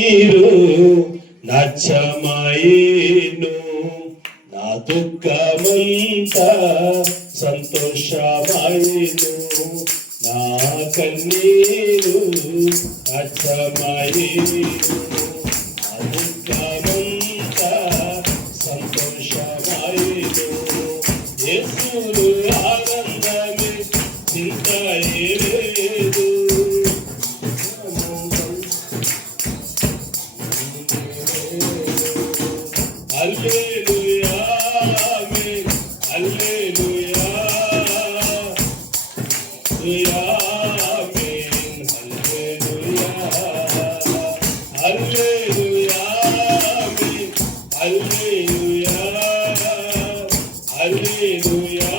నీరు నచ్చమాయేను, నా దుఃఖమంతా సంతోషమాయేను, నా కన్నీరు నచ్చమాయేను, నా దుఃఖమంతా సంతోషమాయేను. యేసును ఆనందమే చింతయే లేదు. హల్లెలూయా ఆమేన్, హల్లెలూయా ఆమేన్, హల్లెలూయా హల్లెలూయా ఆమేన్, హల్లెలూయా హల్లెలూయా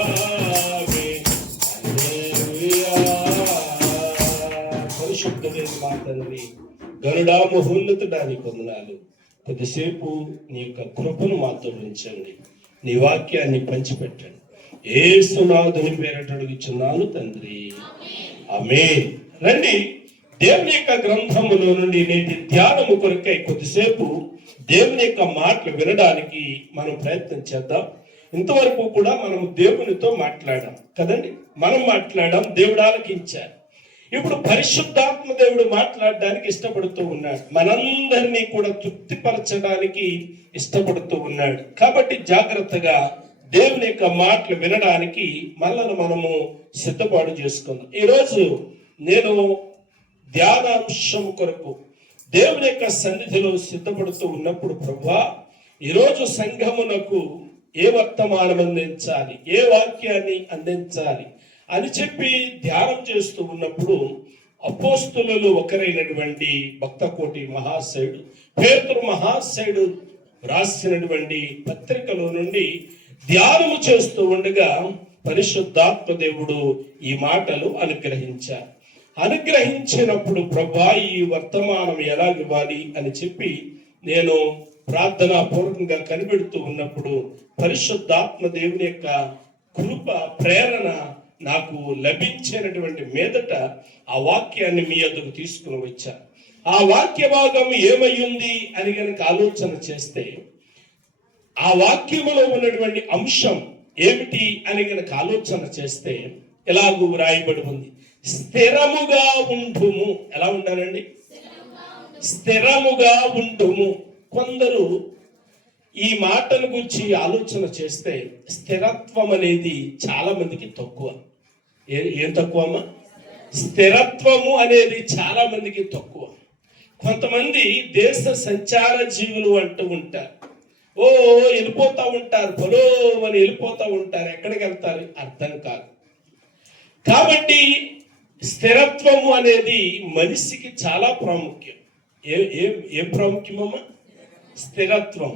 ఆమేన్, హల్లెలూయా. పరిశుద్ధమైన మా తండ్రి, గరుడా మహోన్నతుడా నీకు వందనాలు. కొద్దిసేపు నీ యొక్క కృపను మాతో ఉంచండి, నీ వాక్యాన్ని పంచిపెట్టండి. యేసునాథుని పేరట అడుగుచున్నాను తండ్రి, ఆమేన్. రండి, దేవుని యొక్క గ్రంథములో నుండి నేటి ధ్యానము కొరకై కొద్దిసేపు దేవుని యొక్క మాటలు వినడానికి మనం ప్రయత్నం చేద్దాం. ఇంతవరకు కూడా మనం దేవునితో మాట్లాడాం కదండి, మనం మాట్లాడాం, దేవుడు ఆలకించారు. ఇప్పుడు పరిశుద్ధాత్మ దేవుడు మాట్లాడడానికి ఇష్టపడుతూ ఉన్నాడు, మనందరినీ కూడా తృప్తిపరచడానికి ఇష్టపడుతూ ఉన్నాడు. కాబట్టి జాగ్రత్తగా దేవుని యొక్క మాటలు వినడానికి మనము సిద్ధపాటు చేసుకుందాం. ఈరోజు నేను ధ్యానాంశం కొరకు దేవుని యొక్క సన్నిధిలో సిద్ధపడుతూ ఉన్నప్పుడు, ప్రభువా ఈరోజు సంఘమునకు ఏ వర్తమానం అందించాలి, ఏ వాక్యాన్ని అందించాలి అని చెప్పి ధ్యానం చేస్తూ ఉన్నప్పుడు, అపోస్తులలో ఒకరైనటువంటి భక్తకోటి మహాశయుడు పేతురు మహాశయుడు రాసినటువంటి పత్రికలో నుండి ధ్యానము చేస్తూ ఉండగా పరిశుద్ధాత్మ దేవుడు ఈ మాటలు అనుగ్రహించారు. అనుగ్రహించినప్పుడు ప్రభా ఈ వర్తమానం ఎలాగివ్వాలి అని చెప్పి నేను ప్రార్థనా పూర్వకంగా కనిపెడుతూ ఉన్నప్పుడు పరిశుద్ధాత్మ దేవుని యొక్క కృప ప్రేరణ నాకు లభించినటువంటి మీదట ఆ వాక్యాన్ని మీ వద్దకు తీసుకుని వచ్చా. ఆ వాక్య భాగం ఏమయ్యింది అని కనుక ఆలోచన చేస్తే, ఆ వాక్యములో ఉన్నటువంటి అంశం ఏమిటి అని కనుక ఆలోచన చేస్తే ఎలాగూ రాయబడి ఉంది, స్థిరముగా ఉండుము. ఎలా ఉండాలండి? స్థిరముగా ఉండుము. కొందరు ఈ మాటల గురించి ఆలోచన చేస్తే స్థిరత్వం అనేది చాలా మందికి తక్కువ. ఏం తక్కువ అమ్మా? స్థిరత్వము అనేది చాలా మందికి తక్కువ. కొంతమంది దేశ సంచార జీవులు అంటూ ఉంటారు, వెళ్ళిపోతూ ఉంటారు, పొలో అని వెళ్ళిపోతూ ఉంటారు. ఎక్కడికి వెళ్తారు అర్థం కాదు. కాబట్టి స్థిరత్వము అనేది మనిషికి చాలా ప్రాముఖ్యం. ఏం ప్రాముఖ్యమమ్మా? స్థిరత్వం.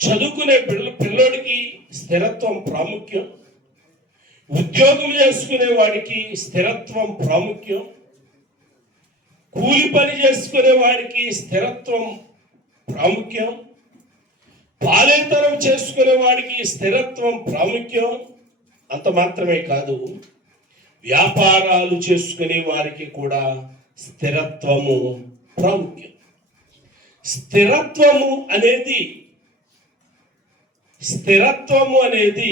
చదువుకునే పిల్లోడికి స్థిరత్వం ప్రాముఖ్యం, ఉద్యోగం చేసుకునే వాడికి స్థిరత్వం ప్రాముఖ్యం, కూలి పని చేసుకునే వాడికి స్థిరత్వం ప్రాముఖ్యం, బాలింతరం చేసుకునే వాడికి స్థిరత్వం ప్రాముఖ్యం. అంత మాత్రమే కాదు, వ్యాపారాలు చేసుకునే వారికి కూడా స్థిరత్వము ప్రాముఖ్యం. స్థిరత్వము అనేది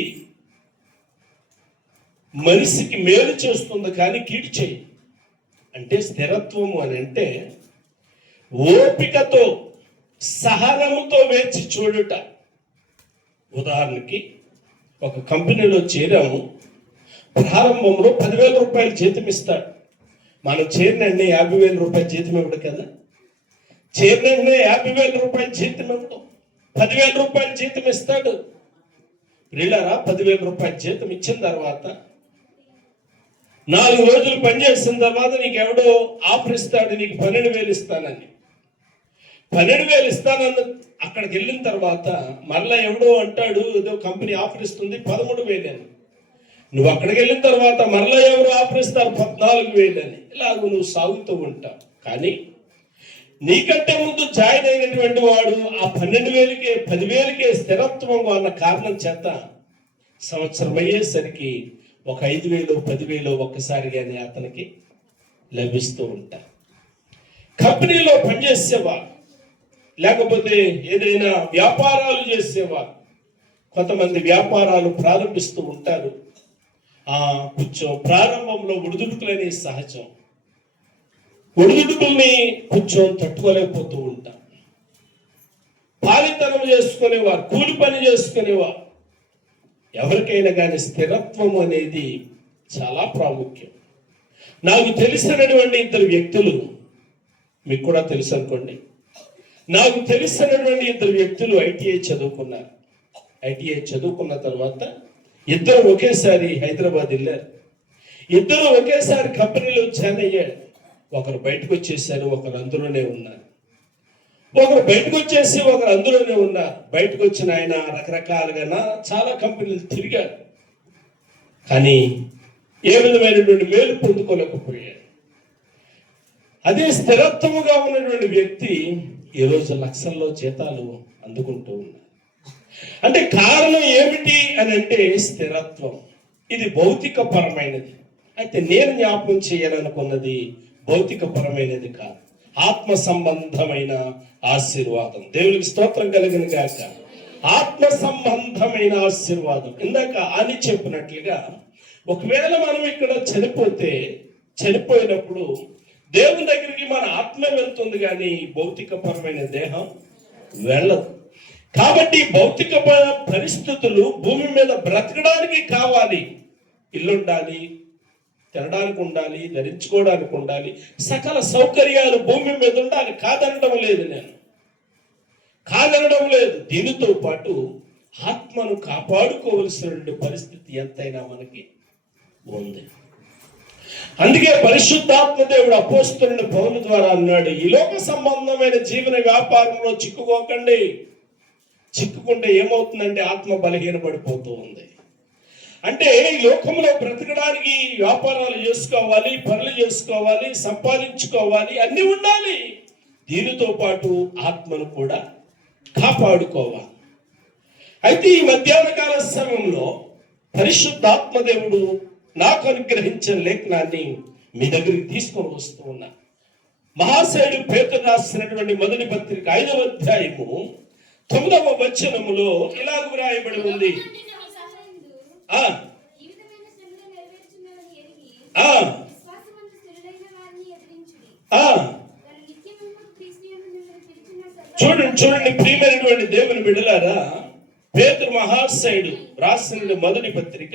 మనిషికి మేలు చేస్తుంది కానీ కీడు చేయి. అంటే స్థిరత్వము అని అంటే ఓపికతో సహనముతో వేచి చూడుట. ఉదాహరణకి ఒక కంపెనీలో చేరాము, ప్రారంభంలో 10,000 రూపాయలు జీతం ఇస్తాడు. మనం చేరిన 50,000 రూపాయలు జీతం ఇవ్వడు కదా. చేరిన 50,000 రూపాయలు జీతం ఇవ్వడం, 10,000 రూపాయలు జీతం ఇస్తాడు. వీళ్ళారా 10,000 రూపాయలు జీతం ఇచ్చిన తర్వాత 4 రోజులు పనిచేసిన తర్వాత నీకు ఎవడో ఆఫర్ ఇస్తాడు, నీకు 12,000 ఇస్తానని. 12,000 ఇస్తానన్న అక్కడికి వెళ్ళిన తర్వాత మళ్ళా ఎవడో అంటాడు, ఏదో కంపెనీ ఆఫర్ ఇస్తుంది 13,000 అని. నువ్వు అక్కడికి వెళ్ళిన తర్వాత మరలా ఎవరు ఆఫర్ ఇస్తారు 14,000 అని. ఇలాగ నువ్వు సాగుతూ ఉంటావు. కానీ నీకంటే ముందు జాయిన్ అయినటువంటి వాడు ఆ 12,000కే 10,000కే స్థిరత్వం అన్న కారణం చేత సంవత్సరం అయ్యేసరికి ఒక 5,000 10,000 ఒక్కసారిగానే అతనికి లభిస్తూ ఉంటారు. కంపెనీలో పనిచేసేవారు, లేకపోతే ఏదైనా వ్యాపారాలు చేసేవారు. కొంతమంది వ్యాపారాలు ప్రారంభిస్తూ ఉంటారు. కొంచెం ప్రారంభంలో ఒడిదుడుకులు అనేది సహజం. ఒడిదుడుకుల్ని కొంచెం తట్టుకోలేకపోతూ ఉంటాం. పాలితనం చేసుకునేవారు, కూలి పని చేసుకునేవారు. ఎవరికైనా కానీ స్థిరత్వం అనేది చాలా ప్రాముఖ్యం. నాకు తెలిసినటువంటి ఇద్దరు వ్యక్తులు, మీకు కూడా తెలుసు అనుకోండి, నాకు తెలిసినటువంటి ఇద్దరు వ్యక్తులు ఐటీఐ చదువుకున్నారు. ఐటీఐ చదువుకున్న తర్వాత ఇద్దరు ఒకేసారి హైదరాబాద్ వెళ్ళారు. ఇద్దరు ఒకేసారి కంపెనీలో జాయిన్ అయ్యారు. ఒకరు బయటకు వచ్చేసారు, ఒకరు అందులోనే ఉన్నారు. ఒకరు బయటకు వచ్చేసి ఒకరు అందులోనే ఉన్నారు. బయటకు వచ్చిన ఆయన రకరకాలుగా చాలా కంపెనీలు తిరిగారు, కానీ ఏ విధమైనటువంటి మేలు పొందుకోలేకపోయారు. అదే స్థిరత్వముగా ఉన్నటువంటి వ్యక్తి ఈరోజు లక్షల్లో జీతాలు అందుకుంటూ ఉన్నారు. అంటే కారణం ఏమిటి అని అంటే స్థిరత్వం. ఇది భౌతిక పరమైనది. అయితే నేను జ్ఞాపకం చేయాలనుకున్నది భౌతిక పరమైనది కాదు, ఆత్మ సంబంధమైన ఆశీర్వాదం. దేవునికి స్తోత్రం కలిగిన గాక. ఆత్మ సంబంధమైన ఆశీర్వాదం. ఇందాక అని చెప్పినట్లుగా ఒకవేళ మనం ఇక్కడ చనిపోయినప్పుడు దేవుని దగ్గరికి మన ఆత్మ వెళ్తుంది, కానీ భౌతిక పరమైన దేహం వెళ్ళదు. కాబట్టి భౌతిక పరిస్థితులు భూమి మీద బ్రతకడానికి కావాలి. ఇల్లు ఉండాలి, తినడానికి ఉండాలి, ధరించుకోవడానికి ఉండాలి, సకల సౌకర్యాలు భూమి మీద ఉండాలి. కాదనడం లేదు, నేను కాదనడం లేదు. దీనితో పాటు ఆత్మను కాపాడుకోవలసిన పరిస్థితి ఎంతైనా మనకి ఉంది. అందుకే పరిశుద్ధాత్మ దేవుడు అపోస్తలుని పౌలు ద్వారా అన్నాడు, ఈ లోక సంబంధమైన జీవన వ్యాపారంలో చిక్కుకోకండి. చిక్కుకుంటే ఏమవుతుందంటే ఆత్మ బలహీనపడిపోతూ ఉంది. అంటే ఈ లోకంలో బ్రతకడానికి వ్యాపారాలు చేసుకోవాలి, పనులు చేసుకోవాలి, సంపాదించుకోవాలి, అన్ని ఉండాలి. దీనితో పాటు ఆత్మను కూడా కాపాడుకోవాలి. అయితే ఈ మధ్యాహ్న కాల సమయంలో పరిశుద్ధాత్మ దేవుడు నాకు అనుగ్రహించిన లేఖనాన్ని మీ దగ్గరికి తీసుకొని వస్తూ ఉన్నా. మహాశయుడు పేతురు రాసినటువంటి మొదటి పత్రిక 5వ అధ్యాయము 9వ వచనములో ఇలాగ వ్రాయబడి ఉంది. చూడండి ప్రియమైనటువంటి దేవుని బిడ్డలారా, పేతురు మహాశయుడు రాసిన మొదటి పత్రిక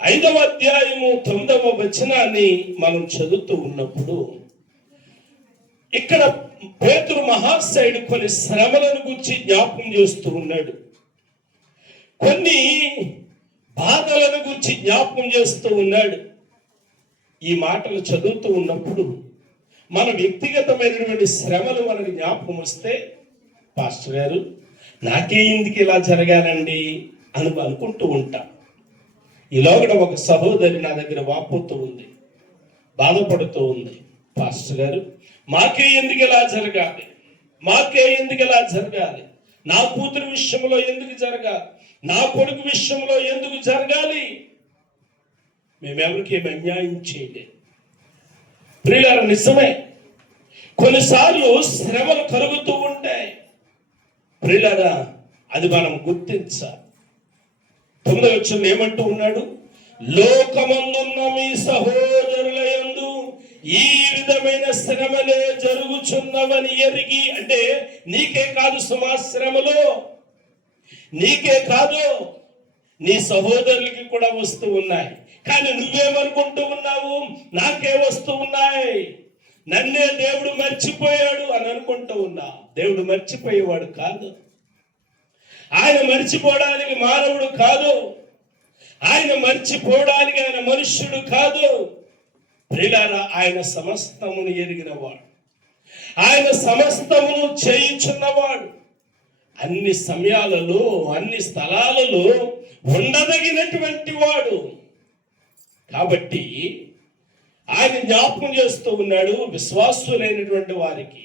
5వ అధ్యాయము 9వ వచనాన్ని మనం చదువుతూ ఉన్నప్పుడు ఇక్కడ పేతురు మహాశయుడు కొన్ని శ్రమలను గురించి జ్ఞాపకం చేస్తూ ఉన్నాడు. కొన్ని బాధలను గురించి జ్ఞాపకం చేస్తూ ఉన్నాడు. ఈ మాటలు చదువుతూ ఉన్నప్పుడు మన వ్యక్తిగతమైనటువంటి శ్రమలు మనకు జ్ఞాపకం వస్తే, పాస్టర్ గారు నాకే ఎందుకు ఇలా జరగాలండి అని అనుకుంటూ ఉంటాం. ఈలోగడ ఒక సహోదరి నా దగ్గర వాపోతూ ఉంది, బాధపడుతూ ఉంది. పాస్టర్ గారు మాకే ఎందుకు ఇలా జరగాలి, మాకే ఎందుకు ఇలా జరగాలి, నా కూతురు విషయంలో ఎందుకు జరగాలి, నా కొడుకు విషయంలో ఎందుకు జరగాలి? మేమెవరికి ఏమి అన్యాయం చేయలేదు. ప్రియులారా, నిజమే కొన్నిసార్లు శ్రమలు కలుగుతూ ఉంటాయి. ప్రియులారా, అది మనం గుర్తించాలి. 9వ వచనం ఏమంటూ ఉన్నాడు? లోకమందున్న మీ సహోదరుల యందు ఈ విధమైన శ్రమలే జరుగుచున్నవని ఎరిగి. అంటే నీకే కాదు సుమా శ్రమలు, నీకే కాదు నీ సహోదరులకి కూడా వస్తూ ఉన్నాయి. కానీ నువ్వేమనుకుంటూ ఉన్నావు? నాకే వస్తూ ఉన్నాయి, నన్నే దేవుడు మర్చిపోయాడు అని అనుకుంటూ ఉన్నా. దేవుడు మర్చిపోయేవాడు కాదు. ఆయన మర్చిపోవడానికి మానవుడు కాదు. ఆయన మర్చిపోవడానికి ఆయన మనుష్యుడు కాదు. ప్రియులారా, ఆయన సమస్తమును ఎరిగినవాడు, ఆయన సమస్తమును చేయుచున్నవాడు. అన్ని సమయాలలో అన్ని స్థలాలలో ఉండదగినటువంటి వాడు. కాబట్టి ఆయన జ్ఞాపకం చేస్తూ ఉన్నాడు విశ్వాసులైనటువంటి వారికి,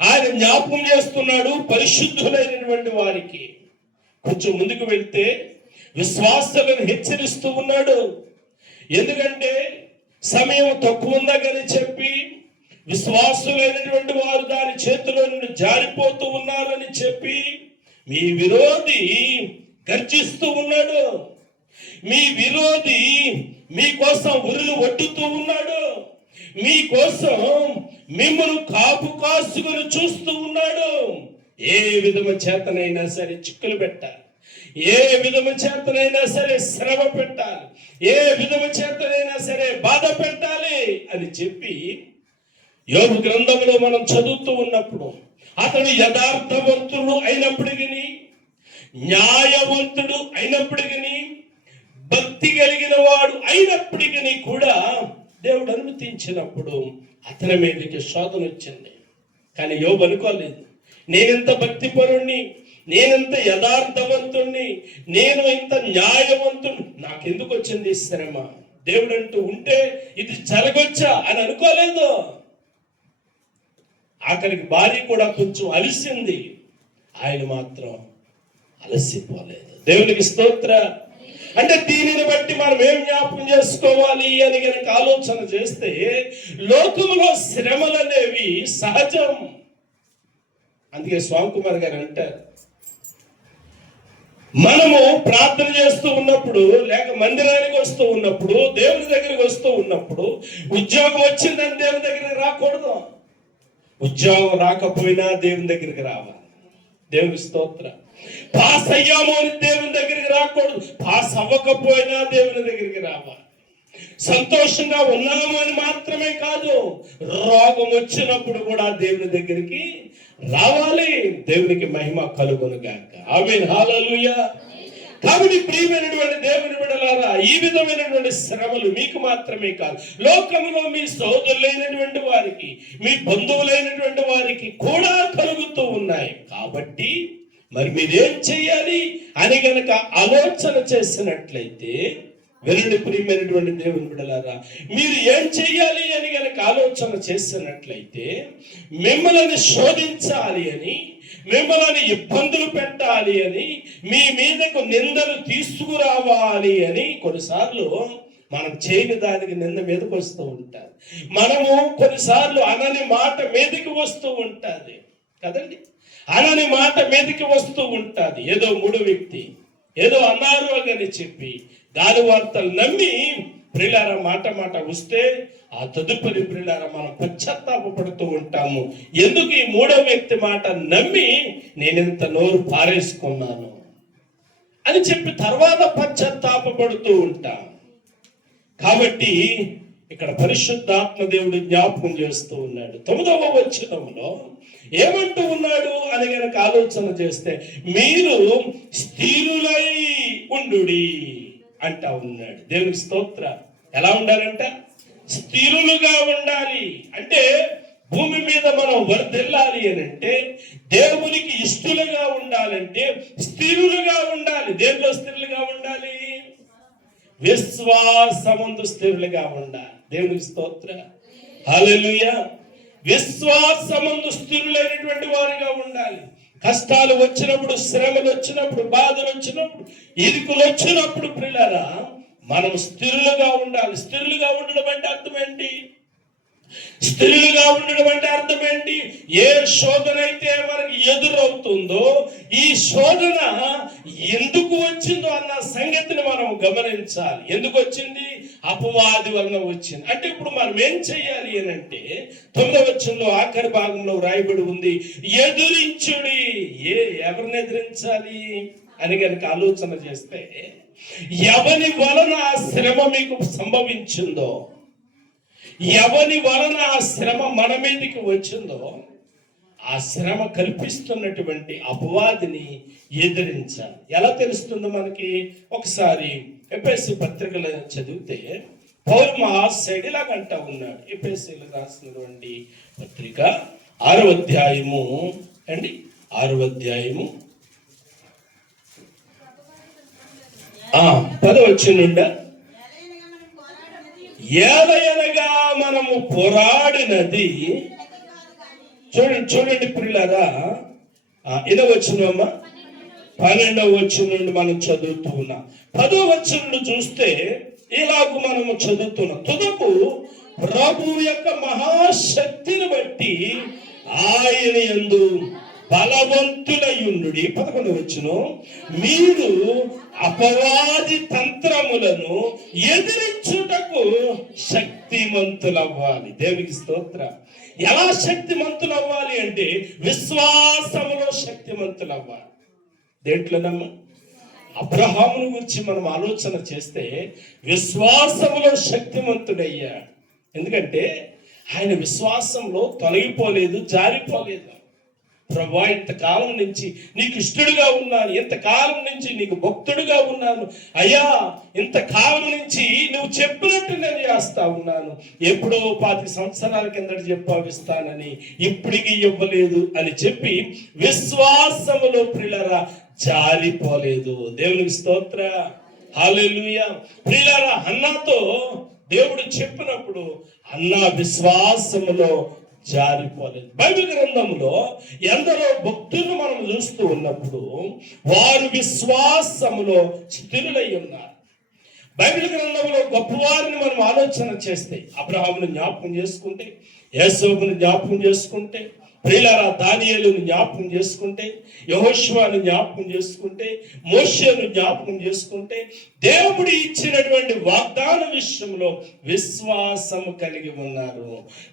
ఆయన జ్ఞాపకం చేస్తున్నాడు పరిశుద్ధులైనటువంటి వారికి. కొంచెం ముందుకు వెళ్తే విశ్వాసులను హెచ్చరిస్తూ ఉన్నాడు. ఎందుకంటే సమయం తక్కువ ఉందని చెప్పి విశ్వాసులైనటువంటి వారు దాని చేతిలో నుండి జారిపోతూ ఉన్నారని చెప్పి మీ విరోధి గర్జిస్తూ ఉన్నాడు. మీ విరోధి మీకోసం ఉరులు ఒడ్డుతూ ఉన్నాడు. మీకోసం మిమ్మల్ని కాపు కాసుకుని చూస్తూ ఉన్నాడు. ఏ విధమ చేతనైనా సరే చిక్కులు పెట్టాలి, ఏ విధమ చేతనైనా సరే శ్రమ పెట్టాలి, ఏ విధమ చేతనైనా సరే బాధ పెట్టాలి అని చెప్పి యోబు గ్రంథంలో మనం చదువుతూ ఉన్నప్పుడు అతడు యథార్థవంతుడు అయినప్పటికీ, న్యాయవంతుడు అయినప్పటికీ, భక్తి కలిగిన వాడు అయినప్పటికీ కూడా దేవుడు అనుమతించినప్పుడు అతని మీదకి శోధన వచ్చింది. కానీ యోబు అనుకోలేదు, నేనెంత భక్తిపరుణ్ణి, నేనెంత యథార్థవంతుణ్ణి, నేను ఇంత న్యాయవంతుడు, నాకెందుకు వచ్చింది శ్రమ? దేవుడు అంటూ ఉంటే ఇది జరగొచ్చా అని అనుకోలేదు. ఆఖరికి భార్య కూడా కొంచెం అలసింది, ఆయన మాత్రం అలసిపోలేదు. దేవునికి స్తోత్ర. అంటే దీనిని బట్టి మనం ఏం జ్ఞాపకం చేసుకోవాలి అని కనుక ఆలోచన చేస్తే, లోకంలో శ్రమలు అనేవి సహజం. అందుకే స్వామి కుమార్ గారు అంటారు, మనము ప్రార్థన చేస్తూ ఉన్నప్పుడు, లేక మందిరానికి వస్తూ ఉన్నప్పుడు, దేవుని దగ్గరికి వస్తూ ఉన్నప్పుడు, ఉద్యోగం వచ్చిందని దేవుని దగ్గరికి రాకూడదు. ఉద్యోగం రాకపోయినా దేవుని దగ్గరికి రావాలి. దేవుని స్తోత్ర. పాస్ అయ్యాము అని దేవుని దగ్గరికి రాకూడదు, పాస్ అవ్వకపోయినా దేవుని దగ్గరికి రావాలి. సంతోషంగా ఉన్నాము అని మాత్రమే కాదు, రోగం వచ్చినప్పుడు కూడా దేవుని దగ్గరికి రావాలి. దేవునికి మహిమ కలుగును గాక. ఆమేన్, హల్లెలూయా. కాబట్టి ప్రియమైనటువంటి దేవుని బిడ్డలారా, ఈ విధమైనటువంటి శ్రమలు మీకు మాత్రమే కాదు, లోకంలో మీ సోదరులైనటువంటి వారికి, మీ బంధువులైనటువంటి వారికి కూడా కలుగుతూ ఉన్నాయి. కాబట్టి మరి మీరేం చేయాలి అని గనక ఆలోచన చేసినట్లయితే, వినండి ప్రియమైనటువంటి దేవుని బిడ్డలారా, మీరు ఏం చేయాలి అని గనక ఆలోచన చేసినట్లయితే, మిమ్మల్ని శోధించాలి అని, మిమ్మల్ని ఇబ్బందులు పెట్టాలి అని, మీ మీదకు నిందలు తీసుకురావాలి అని కొన్నిసార్లు మనం చేయని దానికి నింద మీదకు వస్తూ ఉంటారు. మనము కొన్నిసార్లు అనని మాట మీదకి వస్తూ ఉంటుంది కదండి. అనని మాట మీదకి వస్తూ ఉంటుంది. ఏదో మూడో వ్యక్తి ఏదో అన్నారు అని చెప్పి గాలి వార్తలు నమ్మి ప్రియులారా మాట వస్తే ఆ తదుపరి ప్రియులారా మనం పశ్చాత్తాపడుతూ ఉంటాము. ఎందుకు ఈ మూడో వ్యక్తి మాట నమ్మి నేనెంత నోరు పారేసుకున్నాను అని చెప్పి తర్వాత పశ్చాత్తాపడుతూ ఉంటాం. కాబట్టి ఇక్కడ పరిశుద్ధాత్మ దేవుడు జ్ఞాపకం చేస్తూ ఉన్నాడు. 9వ వచనంలో ఏమంటూ ఉన్నాడు అని గనక ఆలోచన చేస్తే, మీరు స్థిరులై ఉండుడి అంటా ఉన్నాడు. దేవునికి స్తోత్ర. ఎలా ఉండాలంట? స్థిరులుగా ఉండాలి. అంటే భూమి మీద మనం వర్ధిల్లాలి అని అంటే, దేవునికి ఇష్టలుగా ఉండాలంటే స్థిరులుగా ఉండాలి. దేంట్లో స్థిరులుగా ఉండాలి? విశ్వాసమందు స్థిరులుగా ఉండాలి. దేవునికి స్తోత్ర, హల్లెలూయా. విశ్వాసమందు స్థిరులైనటువంటి వారిగా ఉండాలి. కష్టాలు వచ్చినప్పుడు, శ్రమలు వచ్చినప్పుడు, బాధలు వచ్చినప్పుడు, ఇరుకులు వచ్చినప్పుడు ప్రియులారా మనం స్థిరులుగా ఉండాలి. స్థిరులుగా ఉండడం అంటే అర్థం ఏంటి? స్థిరులుగా ఉండడం అంటే అర్థం ఏంటి? ఏ శోధన అయితే మనకి ఎదురవుతుందో, ఈ శోధన ఎందుకు వచ్చిందో అన్న సంగతిని మనం గమనించాలి. ఎందుకు వచ్చింది? అపవాది వలన వచ్చింది. అంటే ఇప్పుడు మనం ఏం చెయ్యాలి అని అంటే, 9వ వచనంలో ఆఖరి భాగంలో రాయబడి ఉంది, ఎదురించుడి. ఎవరిని ఎదిరించాలి అని కనుక ఆలోచన చేస్తే, ఎవరి వలన ఆ శ్రమ మీకు సంభవించిందో, ఎవరి వలన ఆ శ్రమ మన మీదకి వచ్చిందో, ఆ శ్రమ కల్పిస్తున్నటువంటి అపవాదిని ఎదిరించాలి. ఎలా తెలుస్తుందో మనకి? ఒకసారి ఎఫెసీ పత్రికలు చదివితే పౌలు మహాశయుడు ఇలాగంటా ఉన్నాడు. ఎఫెసీలు రాసినటువంటి పత్రిక 6వ అధ్యాయము 6వ అధ్యాయము 10వ వచనం, ఏలయనగా మనము పోరాడినది, చూడండి ప్రియులారా, 8వ వచనమా 12వ వచనం నుండి మనం చదువుతూ ఉన్నాం. 10వ వచనం చూస్తే ఇలాగ మనము చదువుతున్నాం. తుదకు ప్రభు యొక్క మహాశక్తిని బట్టి ఆయన యందు బలవంతులయుండు. 11 వచ్చును, మీరు అపవాది తంత్రములను ఎదిరించుటకు శక్తిమంతులవ్వాలి. దేవునికి స్తోత్రం. ఎలా శక్తిమంతులవ్వాలి అంటే విశ్వాసములో శక్తిమంతులవ్వాలి. దేంట్లోనమ్మా? అబ్రహామును గురించి మనం ఆలోచన చేస్తే విశ్వాసములో శక్తిమంతుడయ్యాడు. ఎందుకంటే ఆయన విశ్వాసంలో తొలగిపోలేదు, జారిపోలేదు. ప్రభువా, ఇంతకాలం నుంచి నీకు ఇష్టడుగా ఉన్నాను, ఇంతకాలం నుంచి నీకు భక్తుడుగా ఉన్నాను అయ్యా, ఇంతకాలం నుంచి నువ్వు చెప్పినట్టు నేను చేస్తా ఉన్నాను. ఎప్పుడో 5 సంవత్సరాల కిందట చెప్పావు ఇస్తానని, ఇప్పటికి ఇవ్వలేదు అని చెప్పి విశ్వాసములో ప్రియులారా జారిపోలేదు. దేవునికి స్తోత్ర, హల్లెలూయా. ప్రియులారా, హన్నాతో దేవుడు చెప్పినప్పుడు అన్నా విశ్వాసములో జారిపోలేదు. బైబిల్ గ్రంథంలో ఎందరో భక్తులను మనం చూస్తూ ఉన్నప్పుడు వారు విశ్వాసములో స్థిరులై ఉన్నారు. బైబిల్ గ్రంథంలో గొప్పవారిని మనం ఆలోచన చేస్తే అబ్రహామును జ్ఞాపకం చేసుకుంటే, యేసోబును జ్ఞాపకం చేసుకుంటే, ప్రియులారా దానియేలును జ్ఞాపకం చేసుకుంటే, యెహోషువను జ్ఞాపకం చేసుకుంటే, మోషేను జ్ఞాపకం చేసుకుంటే, దేవుడు ఇచ్చినటువంటి వాగ్దాన విషయంలో విశ్వాసము కలిగి ఉన్నారు.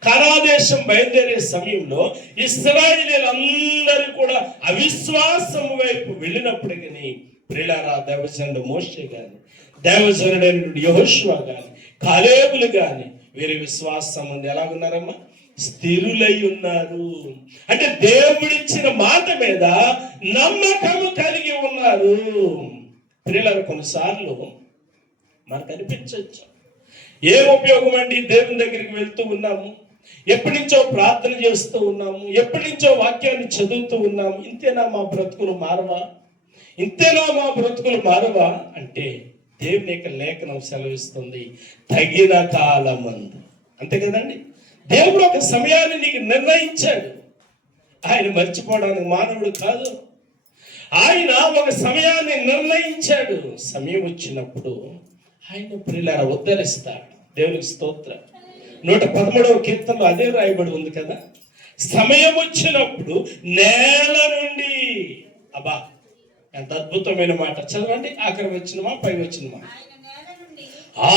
కనాదేశం బయలుదేరే సమయంలో ఇశ్రాయేలీయులందరూ కూడా అవిశ్వాసము వైపు వెళ్ళినప్పటికీ ప్రియులారా దైవజనుడు మోషే గాని, దైవజనుడైనటువంటి యెహోషువ గాని, కాలేబులు గాని వీరి విశ్వాసం ఉంది. ఎలాగున్నారమ్మా? స్థిరులై ఉన్నారు. అంటే దేవుడిచ్చిన మాట మీద నమ్మకము కలిగి ఉన్నారు. ప్రియులారా, కొన్నిసార్లు మనకు అనిపించవచ్చు, ఏం ఉపయోగం అండి, దేవుని దగ్గరికి వెళ్తూ ఉన్నాము, ఎప్పటి నుంచో ప్రార్థన చేస్తూ ఉన్నాము, ఎప్పటి నుంచో వాక్యాన్ని చదువుతూ ఉన్నాము, ఇంతేనా మా బ్రతుకులు మారవా, ఇంతేనా మా బ్రతుకులు మారవా అంటే దేవుని యొక్క లేఖనం సెలవిస్తుంది, తగిన కాలమందు. అంతే కదండి, దేవుడు ఒక సమయాన్ని నీకు నిర్ణయించాడు. ఆయన మర్చిపోవడానికి మానవుడు కాదు. ఆయన ఒక సమయాన్ని నిర్ణయించాడు. సమయం వచ్చినప్పుడు ఆయన ప్రియులారా ఉద్ధరిస్తాడు. దేవునికి స్తోత్రం. 113వ కీర్తనలో అదే రాయబడి ఉంది కదా, సమయం వచ్చినప్పుడు నేల నుండి. అబ్బా, ఎంత అద్భుతమైన మాట. చదవండి, ఆఖరి వచ్చినమా పై వచ్చినమా?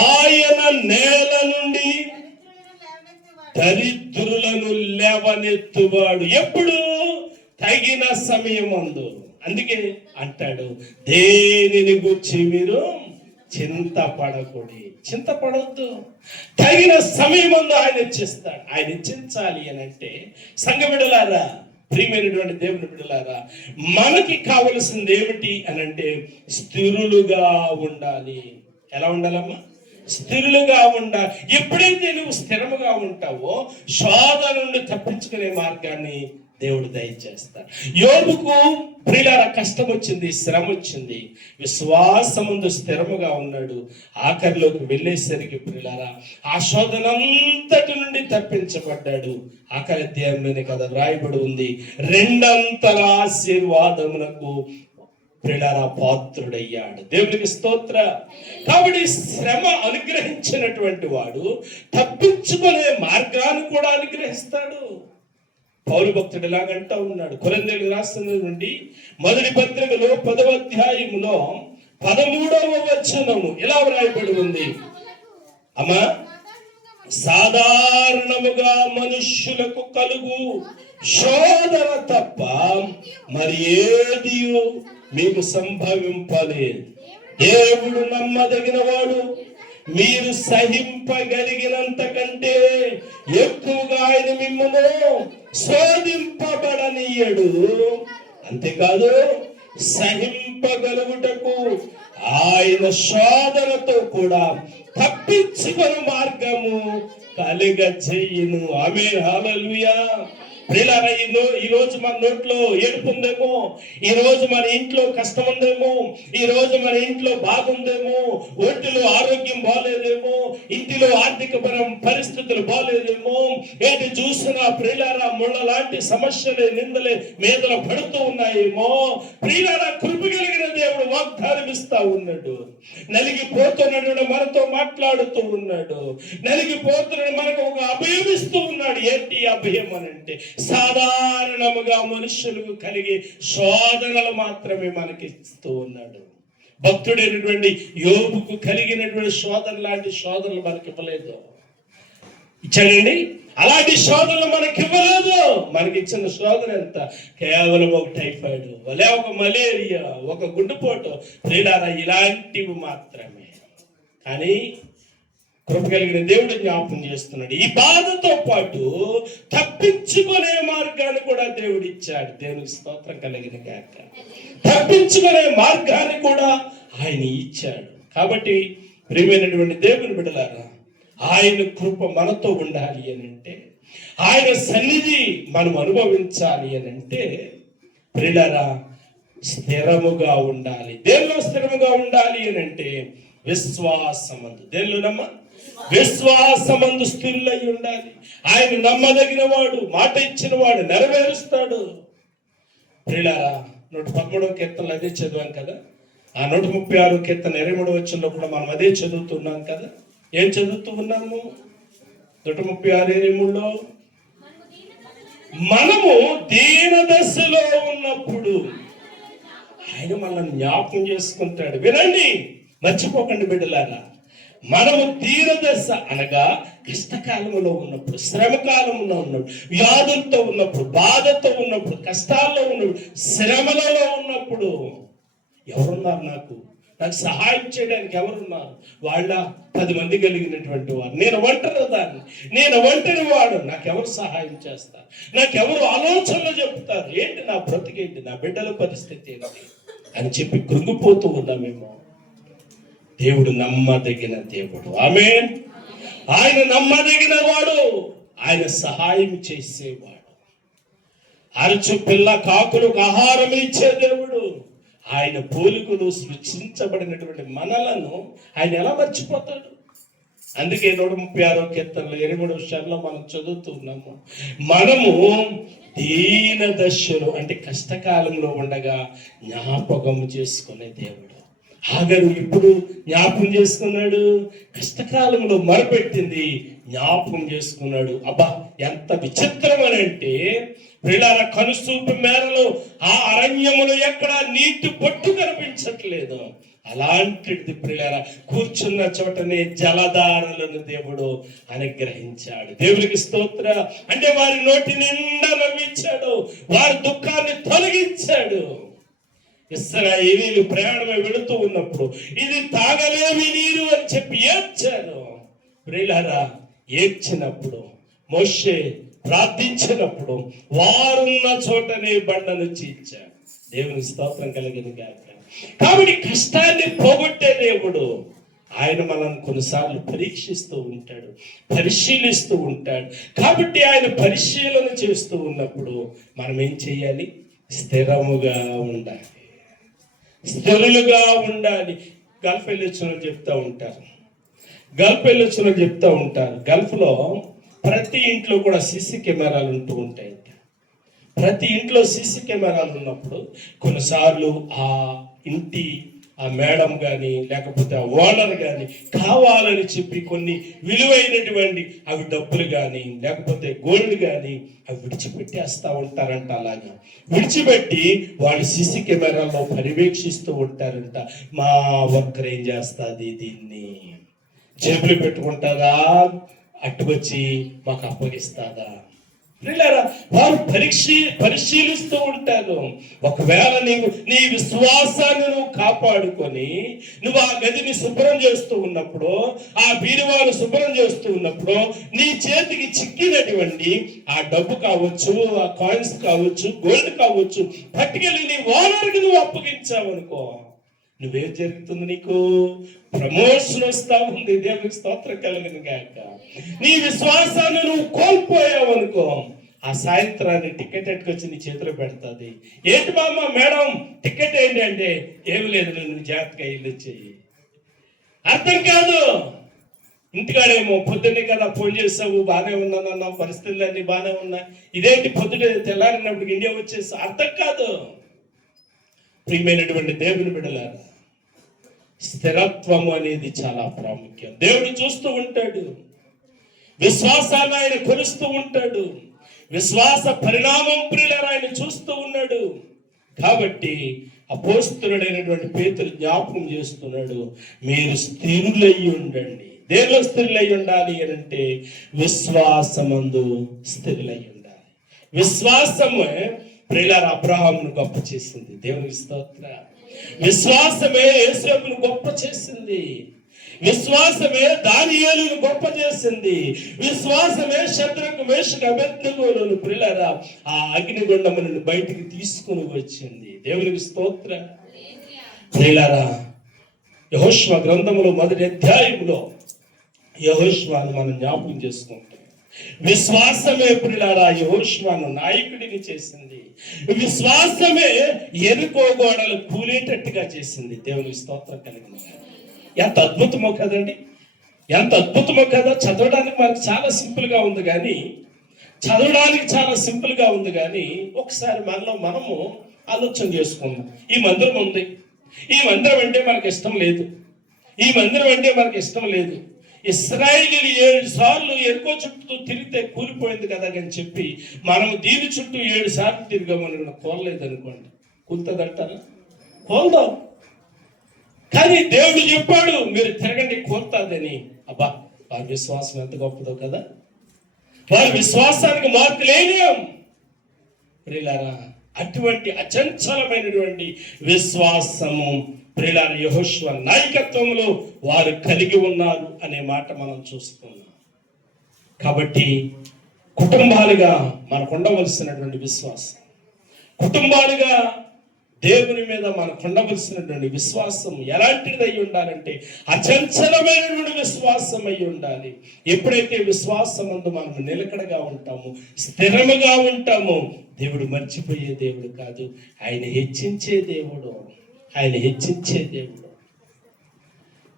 ఆయన నేల నుండి దరిద్రులను లేవనెత్తువాడు. ఎప్పుడు? తగిన సమయమందు. అందుకే అంటాడు, దేనిని గురించి మీరు చింతపడకూడదు, చింతపడొద్దు. తగిన సమయమందు ఆయన ఇచ్చిస్తాడు. ఆయన ఇచ్చించాలి అని అంటే సంఘ బిడ్డలారా, ప్రియమైనటువంటి దేవుని బిడ్డలారా, మనకి కావలసింది ఏమిటి అని అంటే స్థిరులుగా ఉండాలి. ఎలా ఉండాలమ్మా? స్థిరులుగా ఉండాలి. ఎప్పుడైతే నువ్వు స్థిరముగా ఉంటావో శోధన నుండి తప్పించుకునే మార్గాన్ని దేవుడు దయచేస్తాడు. యోబుకు ప్రియులారా కష్టం వచ్చింది, శ్రమ వచ్చింది, విశ్వాసముందు స్థిరముగా ఉన్నాడు. ఆఖరిలోకి వెళ్ళేసరికి ప్రియులారా ఆ శోధనంతటి నుండి తప్పించబడ్డాడు. ఆఖరి అధ్యాయంలోనే కదా రాయబడి ఉంది, 2 ఆశీర్వాదమునకు ప్రియులారా పాత్రుడయ్యాడు. దేవునికి స్తోత్ర. కాబట్టి శ్రమ అనుగ్రహించినటువంటి వాడు తప్పించుకునే మార్గాన్ని కూడా అనుగ్రహిస్తాడు. పౌలు భక్తుడు ఎలాగంటా ఉన్నాడు, కొరింథీయులకు రాసిన నుండి మొదటి పత్రికలో 10వ అధ్యాయములో 13వ వచనము ఇలా వ్రాయబడి ఉంది. అమ్మా, సాధారణముగా మనుష్యులకు కలుగు శోధన తప్ప మరి ఏది మీకు సంభవింపలేదు. దేవుడు నమ్మదగిన వాడు, మీరు సహింపగలిగినంత కంటే ఎక్కువగా ఆయన మిమ్మల్ని శోధింపబడనీయడు. అంతేకాదు, సహింపగలుగుటకు ఆయన శోధనతో కూడా తప్పించుకుని మార్గము కలుగజేయును. ఆమేన్, హల్లెలూయా. ప్రియులారా, ఈ రోజు మన నోట్లో ఏడుపు ఉందేమో, ఈ రోజు మన ఇంట్లో కష్టం ఉందేమో, ఈ రోజు మన ఇంట్లో బాగుందేమో, ఒంటిలో ఆరోగ్యం బాగలేదేమో, ఇంటిలో ఆర్థిక పరిస్థితులు బాగలేదేమో, ఏంటి చూసినా ప్రియులారా ముళ్ళ లాంటి సమస్యలే నిందలే మీదలో పడుతూ ఉన్నాయేమో. ప్రియులారా, కృప కలిగిన దేవుడు వాగ్దానం ఇస్తా ఉన్నాడు. నలిగిపోతున్నాడు, మనతో మాట్లాడుతూ ఉన్నాడు. నలిగిపోతున్నాడు, మనకు ఒక అభయం ఇస్తూ ఉన్నాడు. ఏంటి అభయం అని అంటే, సాధారణముగా మనుషులకు కలిగే శోధనలు మాత్రమే మనకి ఇస్తూ ఉన్నాడు. భక్తుడైనటువంటి యోబుకు కలిగినటువంటి శోధన లాంటి శోధనలు మనకి ఇవ్వలేదు. ఇచ్చాడండి, అలాంటి శోధనలు మనకి ఇవ్వలేదు. మనకి ఇచ్చిన శోధన ఎంత? కేవలం ఒక టైఫాయిడ్, ఒక మలేరియా, ఒక గుండెపోటు, ప్రియులారా, ఇలాంటివి మాత్రమే. కానీ కృప కలిగిన దేవుడు జ్ఞాపకం చేస్తున్నాడు, ఈ బాధతో పాటు తప్పించుకునే మార్గాన్ని కూడా దేవుడు ఇచ్చాడు. దేవునికి స్తోత్రం కలిగిన గాక. తప్పించుకునే మార్గాన్ని కూడా ఆయన ఇచ్చాడు. కాబట్టి ప్రియమైనటువంటి దేవుని బిడ్డలారా, ఆయన కృప మనతో ఉండాలి అని అంటే, ఆయన సన్నిధి మనం అనుభవించాలి అని అంటే, ప్రియులారా, స్థిరముగా ఉండాలి. దేనిలో స్థిరముగా ఉండాలి అని అంటే విశ్వాసమందు. దేనిలోనమ్మా? విశ్వాసమందు స్థిరులై ఉండాలి. ఆయన నమ్మదగిన వాడు, మాట ఇచ్చిన వాడు నెరవేరుస్తాడు. ప్రియులారా, 113వ కీర్తనలు అదే చదివాం కదా. ఆ 136వ కీర్తన 23వ వచనంలో కూడా మనం అదే చదువుతున్నాం కదా. ఏం చదువుతూ ఉన్నాము? 136:23లో మనము దీన దశలో ఉన్నప్పుడు ఆయన మనల్ని జ్ఞాపకం చేసుకుంటాడు. వినండి, మర్చిపోకండి బిడ్డలారా. మనము దీనదశ అనగా కష్టకాలంలో ఉన్నప్పుడు, శ్రమకాలంలో ఉన్నప్పుడు, వ్యాధులతో ఉన్నప్పుడు, బాధతో ఉన్నప్పుడు, కష్టాల్లో ఉన్నప్పుడు, శ్రమలలో ఉన్నప్పుడు ఎవరున్నారు? నాకు సహాయం చేయడానికి ఎవరున్నారు? వాళ్ళ 10 మంది కలిగినటువంటి వారు. నేను ఒంటరి దాన్ని, నేను ఒంటరి వాడు. నాకెవరు సహాయం చేస్తారు? నాకెవరు ఆలోచనలు చెప్తారు? ఏంటి నా బ్రతికేంటి, నా బిడ్డల పరిస్థితి ఏంటి అని చెప్పి కృంగిపోతూ ఉన్నామేమో. దేవుడు నమ్మదగిన దేవుడు. ఆమేన్. ఆయన నమ్మదగిన వాడు, ఆయన సహాయం చేసేవాడు. అరచు పిల్ల కాకులకు ఆహారం ఇచ్చే దేవుడు. ఆయన పోలికలు సృష్టించబడినటువంటి మనలను ఆయన ఎలా మర్చిపోతాడు? అందుకే 136వ కీర్తనలో 23వ వచనంలో మనం చదువుతున్నాము, మనము దీన దశలో అంటే కష్టకాలంలో ఉండగా జ్ఞాపకం చేసుకునే దేవుడు. హాగరు ఇప్పుడు జ్ఞాపకం చేసుకున్నాడు, కష్టకాలంలో మొరపెట్టింది, జ్ఞాపకం చేసుకున్నాడు. అబ్బా, ఎంత విచిత్రం అని అంటే, ప్రియులార, కనుసూపు మేరలో ఆ అరణ్యములో ఎక్కడ నీటి పొట్టు కనిపించట్లేదు. అలాంటిది ప్రియులార, కూర్చున్న చోటనే జలధారలను దేవుడు అనుగ్రహించాడు. దేవునికి స్తోత్ర. అంటే వారి నోటి నిండా నవ్వించాడు, వారి దుఃఖాన్ని తొలగించాడు. ఇశ్రాయేలీయులు ప్రయాణమై వెళుతూ ఉన్నప్పుడు ఇది తాగలేమి నీరు అని చెప్పి ఏడ్చారు. ప్రియులారా, ఏడ్చినప్పుడు, మోషే ప్రార్థించినప్పుడు వారున్న చోటనే బండను చీల్చాడు. దేవుని స్తోత్రం కలిగిన గాక. కాబట్టి కష్టాన్ని పోగొట్టే దేవుడు ఆయన మనల్ని కొన్నిసార్లు పరీక్షిస్తూ ఉంటాడు, పరిశీలిస్తూ ఉంటాడు. కాబట్టి ఆయన పరిశీలన చేస్తూ ఉన్నప్పుడు మనం ఏం చేయాలి? స్థిరముగా ఉండాలి, స్థిరులుగా ఉండాలి. గల్ఫ్ వెళ్ళొచ్చిన చెప్తా ఉంటారు, గల్ఫ్లో ప్రతి ఇంట్లో కూడా సీసీ కెమెరాలు ఉంటూ ఉంటాయి. ప్రతి ఇంట్లో సీసీ కెమెరాలు ఉన్నప్పుడు కొన్నిసార్లు ఆ ఇంటి ఆ మేడం కానీ లేకపోతే ఆ ఓనర్ కానీ కావాలని చెప్పి కొన్ని విలువైనటువంటి అవి డబ్బులు కానీ లేకపోతే గోల్డ్ కానీ అవి విడిచిపెట్టేస్తూ ఉంటారంట. అలాగా విడిచిపెట్టి వాళ్ళు సీసీ కెమెరాలో పర్యవేక్షిస్తూ ఉంటారంట. మా వర్కర్ ఏం చేస్తుంది, దీన్ని జేబులు పెట్టుకుంటుందా, అట్టుకొచ్చి మాకు అప్పగిస్తుందా? వారు పరిశీలిస్తూ ఉంటారు. ఒకవేళ నీ విశ్వాసాన్ని నువ్వు కాపాడుకొని నువ్వు ఆ గదిని శుభ్రం చేస్తూ ఉన్నప్పుడు, ఆ బీరువాను శుభ్రం చేస్తూ ఉన్నప్పుడు నీ చేతికి చిక్కినటువంటి ఆ డబ్బు కావచ్చు, ఆ కాయిన్స్ కావచ్చు, గోల్డ్ కావచ్చు, పట్టుకెళ్ళి నీ ఓనర్కి నువ్వు అప్పగించావు అనుకో, నువ్వేం జరుగుతుంది? నీకు ప్రమోషన్ వస్తా ఉంది. దేవునికి స్తోత్రం కలిగిన గాక. నీ విశ్వాసాన్ని నువ్వు కోల్పోయావు అనుకో, ఆ సాయంత్రాన్ని టికెట్ ఎట్టుకొచ్చి నీ చేతిలో పెడుతుంది. ఏంటి బామ్మ మేడం టికెట్ ఏంటి అంటే, ఏమి లేదు నువ్వు జాగ్రత్తగా ఇల్లు వచ్చేయి. అర్థం కాదు. ఇంటికాడేమో పొద్దున్నే కదా ఫోన్ చేస్తావు, బాగానే ఉన్నానన్నావు, పరిస్థితులు అన్నీ బాగానే ఉన్నాయి, ఇదేంటి పొద్దునే తెల్లారినప్పుడు ఇండియా వచ్చేసి అర్థం కాదు. ప్రియమైనటువంటి దేవుని బిడ్డలారా, స్థిరత్వము అనేది చాలా ప్రాముఖ్యం. దేవుడు చూస్తూ ఉంటాడు, విశ్వాసాన్ని ఆయన కొలుస్తూ ఉంటాడు, విశ్వాస పరిణామం ప్రియులారా ఆయన చూస్తూ ఉన్నాడు. కాబట్టి అపోస్తలుడైనటువంటి పేతురు జ్ఞాపకం చేస్తున్నాడు, మీరు స్థిరులై ఉండండి. దేనిలో స్థిరులై ఉండాలి అని అంటే విశ్వాసమందు స్థిరులై ఉండాలి. విశ్వాసమే ప్రియులారా అబ్రహామును గొప్ప చేసింది. దేవునికి స్తోత్ర. విశ్వాసమే యేసేపును గొప్ప చేసింది. విశ్వాసమే దానియేలును గొప్ప చేసింది. విశ్వాసమే శద్రకు మేషకు అబేద్నెగోలను ప్రియులారా ఆ అగ్నిగుండములను బయటికి తీసుకుని వచ్చింది. దేవునికి స్తోత్ర. ప్రియులారా యెహోషువ గ్రంథములో మొదటి అధ్యాయంలో యెహోషువను మనం జ్ఞాపకం చేసుకుంటాం. విశ్వాసమే ప్రియులారా యెహోషువను నాయకుడిని చేసింది. విశ్వాసమే ఎరుకో గోడలు కూలేటట్టుగా చేసింది. దేవునికి స్తోత్రం కలిగింది. ఎంత అద్భుతమో కదండి, ఎంత అద్భుతమో కదా. చదవడానికి మనకు చాలా సింపుల్గా ఉంది కానీ ఒకసారి మనము ఆలోచన చేసుకుందాం. ఈ మందిరం ఉంది, ఈ మందిరం అంటే మనకు ఇష్టం లేదు. ఇశ్రాయేలీయులు 7 సార్లు ఎరుకో చుట్టూ తిరిగితే కూలిపోయింది కదా అని చెప్పి మనం దీని చుట్టూ 7 సార్లు తిరిగామని కోల్లేదు అనుకోండి, కూలుతుందంటారా? కోల్దాం. కానీ దేవుడు చెప్పాడు మీరు తిరగండి కోరుతాదని. అబ్బా వారి విశ్వాసం ఎంత గొప్పదో కదా. వారి విశ్వాసానికి మార్పు లేనియం ప్రియులారా. అటువంటి అచంచలమైనటువంటి విశ్వాసము ప్రియులారా యెహోషువ నాయకత్వంలో వారు కలిగి ఉన్నారు అనే మాట మనం చూస్తున్నాం. కాబట్టి కుటుంబాలుగా మనకు ఉండవలసినటువంటి విశ్వాసం, కుటుంబాలుగా దేవుని మీద మనకు ఉండవలసినటువంటి విశ్వాసం ఎలాంటిది అయి ఉండాలంటే అచంచలమైనటువంటి విశ్వాసం అయి ఉండాలి. ఎప్పుడైతే విశ్వాసం అందు మనం నిలకడగా ఉంటామో, స్థిరముగా ఉంటామో, దేవుడు మర్చిపోయే దేవుడు కాదు, ఆయన హెచ్చించే దేవుడు.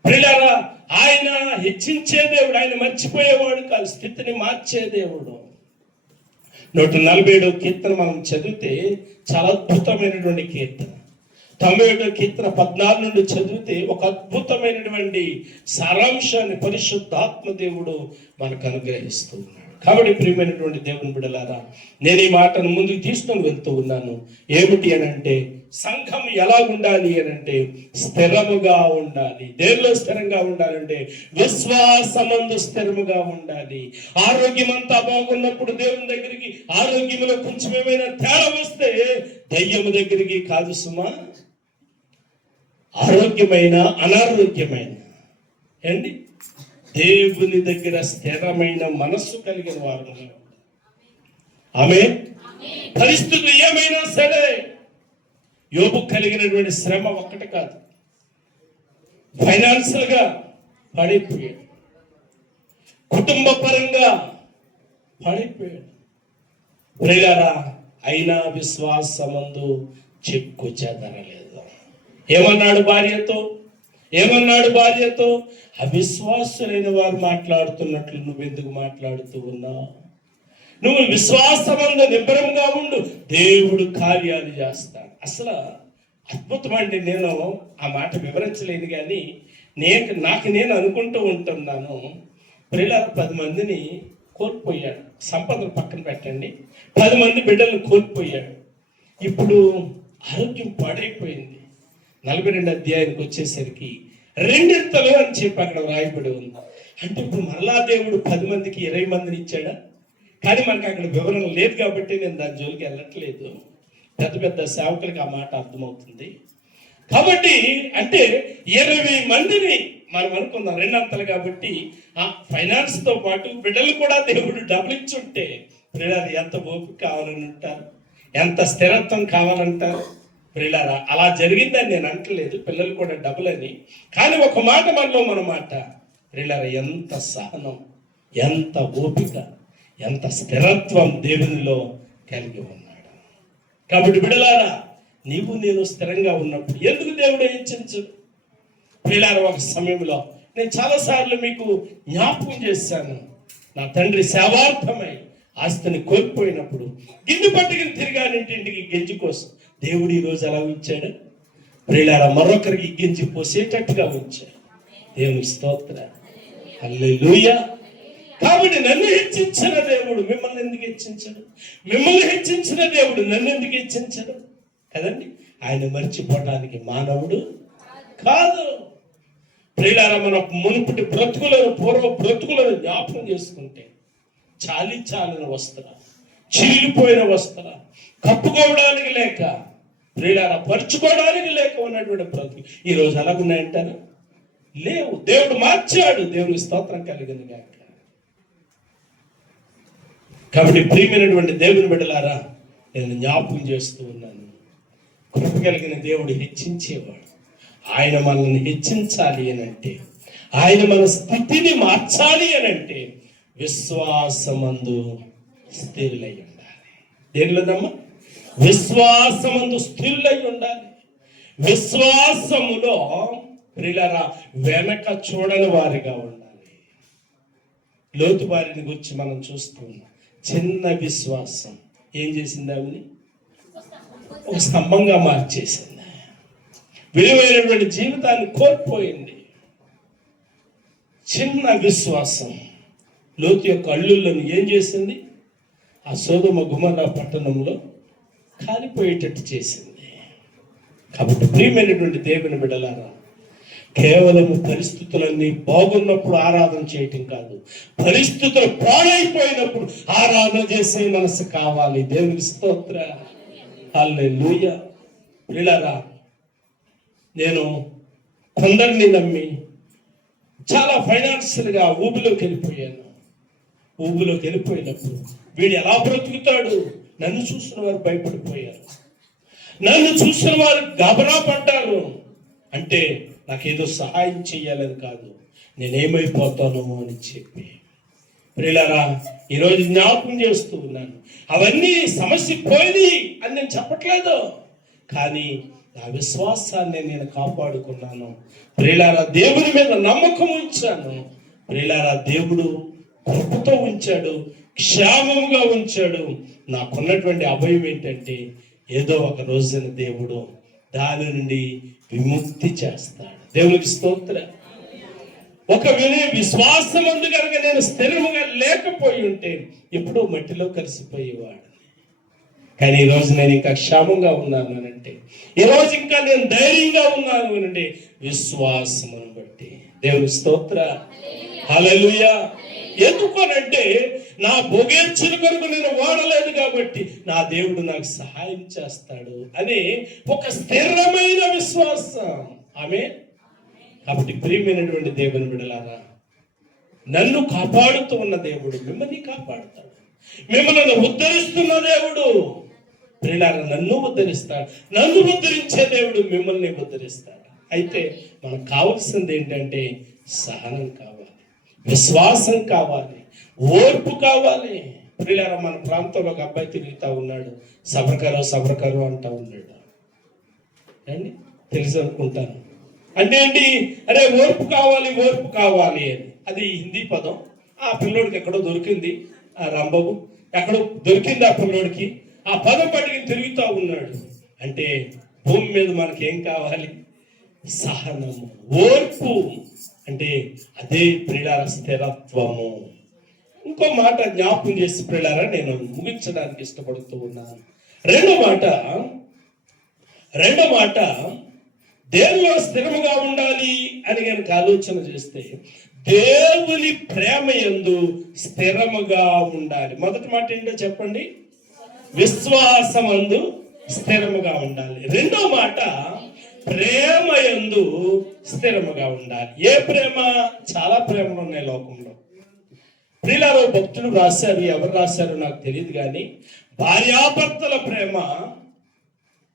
ప్రియులారా ఆయన హెచ్చించే దేవుడు, ఆయన మర్చిపోయేవాడు కాదు, స్థితిని మార్చే దేవుడు. 147వ కీర్తన మనం చదివితే చాలా అద్భుతమైనటువంటి కీర్తన. 91వ కీర్తన 14 నుండి చదివితే ఒక అద్భుతమైనటువంటి సారాంశాన్ని పరిశుద్ధాత్మ దేవుడు మనకు అనుగ్రహిస్తూ ఉన్నాడు. కాబట్టి ప్రియమైనటువంటి దేవుని బిడ్డలారా, నేను ఈ మాటను ముందుకు తీసుకొని వెళ్తూ ఉన్నాను. ఏమిటి అని అంటే సంఘం ఎలా ఉండాలి అని అంటే స్థిరముగా ఉండాలి. దేనిలో స్థిరంగా ఉండాలంటే విశ్వాసమందు స్థిరముగా ఉండాలి. ఆరోగ్యం అంతా బాగున్నప్పుడు దేవుని దగ్గరికి, ఆరోగ్యంలో కొంచెం ఏమైనా తేడా వస్తే దయ్యము దగ్గరికి కాదు సుమా, ఆరోగ్యమైన అనారోగ్యమైన ఏంటి దేవుని దగ్గర స్థిరమైన మనస్సు కలిగిన వారు. ఆమె పరిస్థితులు ఏమైనా సరే యోబు కలిగినటువంటి శ్రమ ఒక్కటి కాదు, ఫైనాన్షియల్ గా పడిపోయాడు, కుటుంబ పరంగా పడిపోయాడు. ప్రియులారా అయినా విశ్వాసమందు చెక్కు చెదరలేదు. ఏమన్నాడు భార్యతో అవిశ్వాసులైన వారు మాట్లాడుతున్నట్లు నువ్వెందుకు మాట్లాడుతూ ఉన్నావు? నువ్వు విశ్వాసమందు నిబ్బరంగా ఉండు, దేవుడు కార్యాలు చేస్తాడు. అసలు అద్భుతం అండి. నేను ఆ మాట వివరించలేదు కానీ నాకు నేను అనుకుంటూ ఉంటున్నాను. ప్రియులారా 10 మందిని కోల్పోయాడు, సంపదలు పక్కన పెట్టండి, 10 మంది బిడ్డలను కోల్పోయాడు. ఇప్పుడు ఆరోగ్యం పాడైపోయింది. 42వ అధ్యాయానికి వచ్చేసరికి 2 అని చెప్పి అక్కడ రాయబడి ఉంది. అంటే ఇప్పుడు మరలా దేవుడు 10 మందికి 20 మందిని ఇచ్చాడా? కానీ మనకు అక్కడ వివరణ లేదు కాబట్టి నేను దాని జోలికి వెళ్ళట్లేదు. పెద్ద సేవకులకి ఆ మాట అర్థమవుతుంది. కాబట్టి అంటే 20 మందిని మనం అనుకుందాం 2 కాబట్టి ఆ ఫైనాన్స్ తో పాటు బిడ్డలు కూడా దేవుడు డబ్బులు ఇచ్చుంటే ప్రియులారా ఎంత ఓపిక కావాలని ఉంటారు, ఎంత స్థిరత్వం కావాలంటారు. ప్రియులారా అలా జరిగిందని నేను అంటలేదు, పిల్లలు కూడా డబ్బులని. కానీ ఒక మాట మనలో మన మాట ప్రియులారా, ఎంత సహనం, ఎంత ఓపిక, ఎంత స్థిరత్వం దేవునిలో కలిగి ఉన్నాడు. కాబట్టి బిడ్డలారా, నీవు నేను స్థిరంగా ఉన్నప్పుడు ఎందుకు దేవుడు హెచ్చించు? పిల్లారా, ఒక సమయంలో నేను చాలాసార్లు మీకు జ్ఞాపకం చేశాను. నా తండ్రి సేవార్థమై ఆస్తిని కోల్పోయినప్పుడు గిన్నె పట్టుకుని తిరిగానింటింటికి గెంజి కోసం దేవుడు ఈరోజు ఎలా ఉంచాడు? ప్రియులారా, మరొకరికి గెంజి పోసేటట్టుగా ఉంచాడు. దేవుని స్తోత్ర, హల్లెలూయా. కాబట్టి నన్ను హెచ్చించిన దేవుడు మిమ్మల్ని ఎందుకు హెచ్చించడు? మిమ్మల్ని హెచ్చించిన దేవుడు నన్ను ఎందుకు హెచ్చించడు? కదండి, ఆయన మర్చిపోవడానికి మానవుడు కాదు. ప్రియులారా, మన మునుపటి బ్రతుకులను, పూర్వ బ్రతుకులను జ్ఞాపకం చేసుకుంటే చాలిన వస్త్రాలు, చిరిగిపోయిన వస్త్రాలు, కప్పుకోవడానికి లేక, ప్రియులారా పరుచుకోవడానికి లేక ఉన్నటువంటి బ్రతుకు ఈరోజు అలాగున్నాయంటారు? లేవు. దేవుడు మార్చాడు. దేవునికి స్తోత్రం కలిగింది గాక. కాబట్టి ప్రియమైనటువంటి దేవుని బిడ్డలారా, నేను జ్ఞాపకం చేస్తూ ఉన్నాను, కృప కలిగిన దేవుడు హెచ్చించేవాడు. ఆయన మనల్ని హెచ్చించాలి అని అంటే, ఆయన మన స్థితిని మార్చాలి అని అంటే విశ్వాసమందు స్థిరులై ఉండాలి. దేనిలోనమ్మా? విశ్వాసమందు స్థిరులై ఉండాలి. విశ్వాసములో ప్రియులారా వెనక చూడని వారిగా ఉండాలి. లోతు వారిని గురించి మనం చూస్తూ ఉన్నాం. చిన్న విశ్వాసం ఏం చేసింది? ఆమెని ఒక స్తంభంగా మార్చేసింది. విలువైనటువంటి జీవితాన్ని కోల్పోయింది. చిన్న విశ్వాసం లోతు యొక్క అల్లుళ్ళను ఏం చేసింది? ఆ సొదొమ గొమొర్రా పట్టణంలో కాలిపోయేటట్టు చేసింది. కాబట్టి ప్రియమైనటువంటి దేవుని బిడ్డలారా, కేవలం పరిస్థితులన్నీ బాగున్నప్పుడు ఆరాధన చేయటం కాదు, పరిస్థితులు పాడైపోయినప్పుడు ఆరాధన చేసే మనసు కావాలి. దేవునికి స్తోత్ర, హల్లెలూయా. ప్రియులారా, నేను కొందరిని నమ్మి చాలా ఫైనాన్షియల్గా ఊబిలోకి వెళ్ళిపోయాను. ఊబిలోకి వెళ్ళిపోయినప్పుడు వీడు ఎలా బ్రతుకుతాడు? నన్ను చూసిన వారు భయపడిపోయారు. నన్ను చూసిన వారు గాబరా పడ్డారు. అంటే నాకేదో సహాయం చేయాలని కాదు, నేనేమైపోతాను అని చెప్పి. ప్రియులారా, ఈరోజు జ్ఞాపకం చేస్తూ ఉన్నాను. అవన్నీ సమస్య పోయింది అని నేను చెప్పట్లేదు, కానీ నా విశ్వాసాన్ని నేను కాపాడుకున్నాను. ప్రియులారా, దేవుని మీద నమ్మకం ఉంచాను. ప్రియులారా, దేవుడు కృపతో ఉంచాడు, క్షేమముగా ఉంచాడు. నాకున్నటువంటి అభయం ఏంటంటే, ఏదో ఒక రోజున దేవుడు దాని నుండి విముక్తి చేస్తాడు. దేవునికి స్తోత్ర. ఒకవేళ విశ్వాసం ఉంది కనుక నేను స్థిరముగా లేకపోయి ఉంటే ఎప్పుడో మట్టిలో కలిసిపోయేవాడు. కానీ ఈరోజు నేను ఇంకా క్షేమంగా ఉన్నాను అనంటే, ఈరోజు ఇంకా నేను ధైర్యంగా ఉన్నాను అనంటే విశ్వాసమును బట్టి. దేవుని స్తోత్ర, హల్లెలూయా. ఎందుకనంటే నా భోగేచ్ఛల కొరకు నేను వాడలేదు కాబట్టి నా దేవుడు నాకు సహాయం చేస్తాడు అనే ఒక స్థిరమైన విశ్వాసం. ఆమేన్. కాబట్టి ప్రియమైనటువంటి దేవుని బిడ్డలారా, నన్ను కాపాడుతూ ఉన్న దేవుడు మిమ్మల్ని కాపాడుతాడు. మిమ్మల్ని ఉద్ధరిస్తున్న దేవుడు ప్రియులారా నన్ను ఉద్ధరిస్తాడు. నన్ను ఉద్ధరించే దేవుడు మిమ్మల్ని ఉద్ధరిస్తాడు. అయితే మనకు కావాల్సింది ఏంటంటే సహనం కావాలి, విశ్వాసం కావాలి, ఓర్పు కావాలి. ప్రియులారా, మన ప్రాంతంలో ఒక అబ్బాయి తిరుగుతూ ఉన్నాడు, సబరకరు అంటూ ఉన్నాడు. అండి తెలుసు అనుకుంటాను. అంటే ఏంటి? అరే ఓర్పు కావాలి అని. అది హిందీ పదం. ఆ పిల్లోడికి ఎక్కడో దొరికింది, ఆ రాంబాబు ఎక్కడో దొరికింది ఆ పిల్లోడికి. ఆ పదం పట్టుకుని తిరుగుతూ ఉన్నాడు. అంటే భూమి మీద మనకేం కావాలి? సహనము, ఓర్పు. అంటే అదే ప్రియులార స్థిరత్వము. ఇంకో మాట జ్ఞాపకం చేసి ప్రియులారా నేను ముగించడానికి ఇష్టపడుతూ ఉన్నాను. రెండో మాట దేవునిలో స్థిరముగా ఉండాలి అని కనుక ఆలోచన చేస్తే దేవుని ప్రేమ యందు స్థిరముగా ఉండాలి. మొదటి మాట ఏంటో చెప్పండి? విశ్వాసమందు స్థిరముగా ఉండాలి. రెండో మాట ప్రేమ యందు స్థిరముగా ఉండాలి. ఏ ప్రేమ? చాలా ప్రేమలు ఉన్నాయి లోకంలో. ప్రియులారా, భక్తులు రాశారు, ఎవరు రాశారో నాకు తెలియదు కానీ భార్యాభర్తల ప్రేమ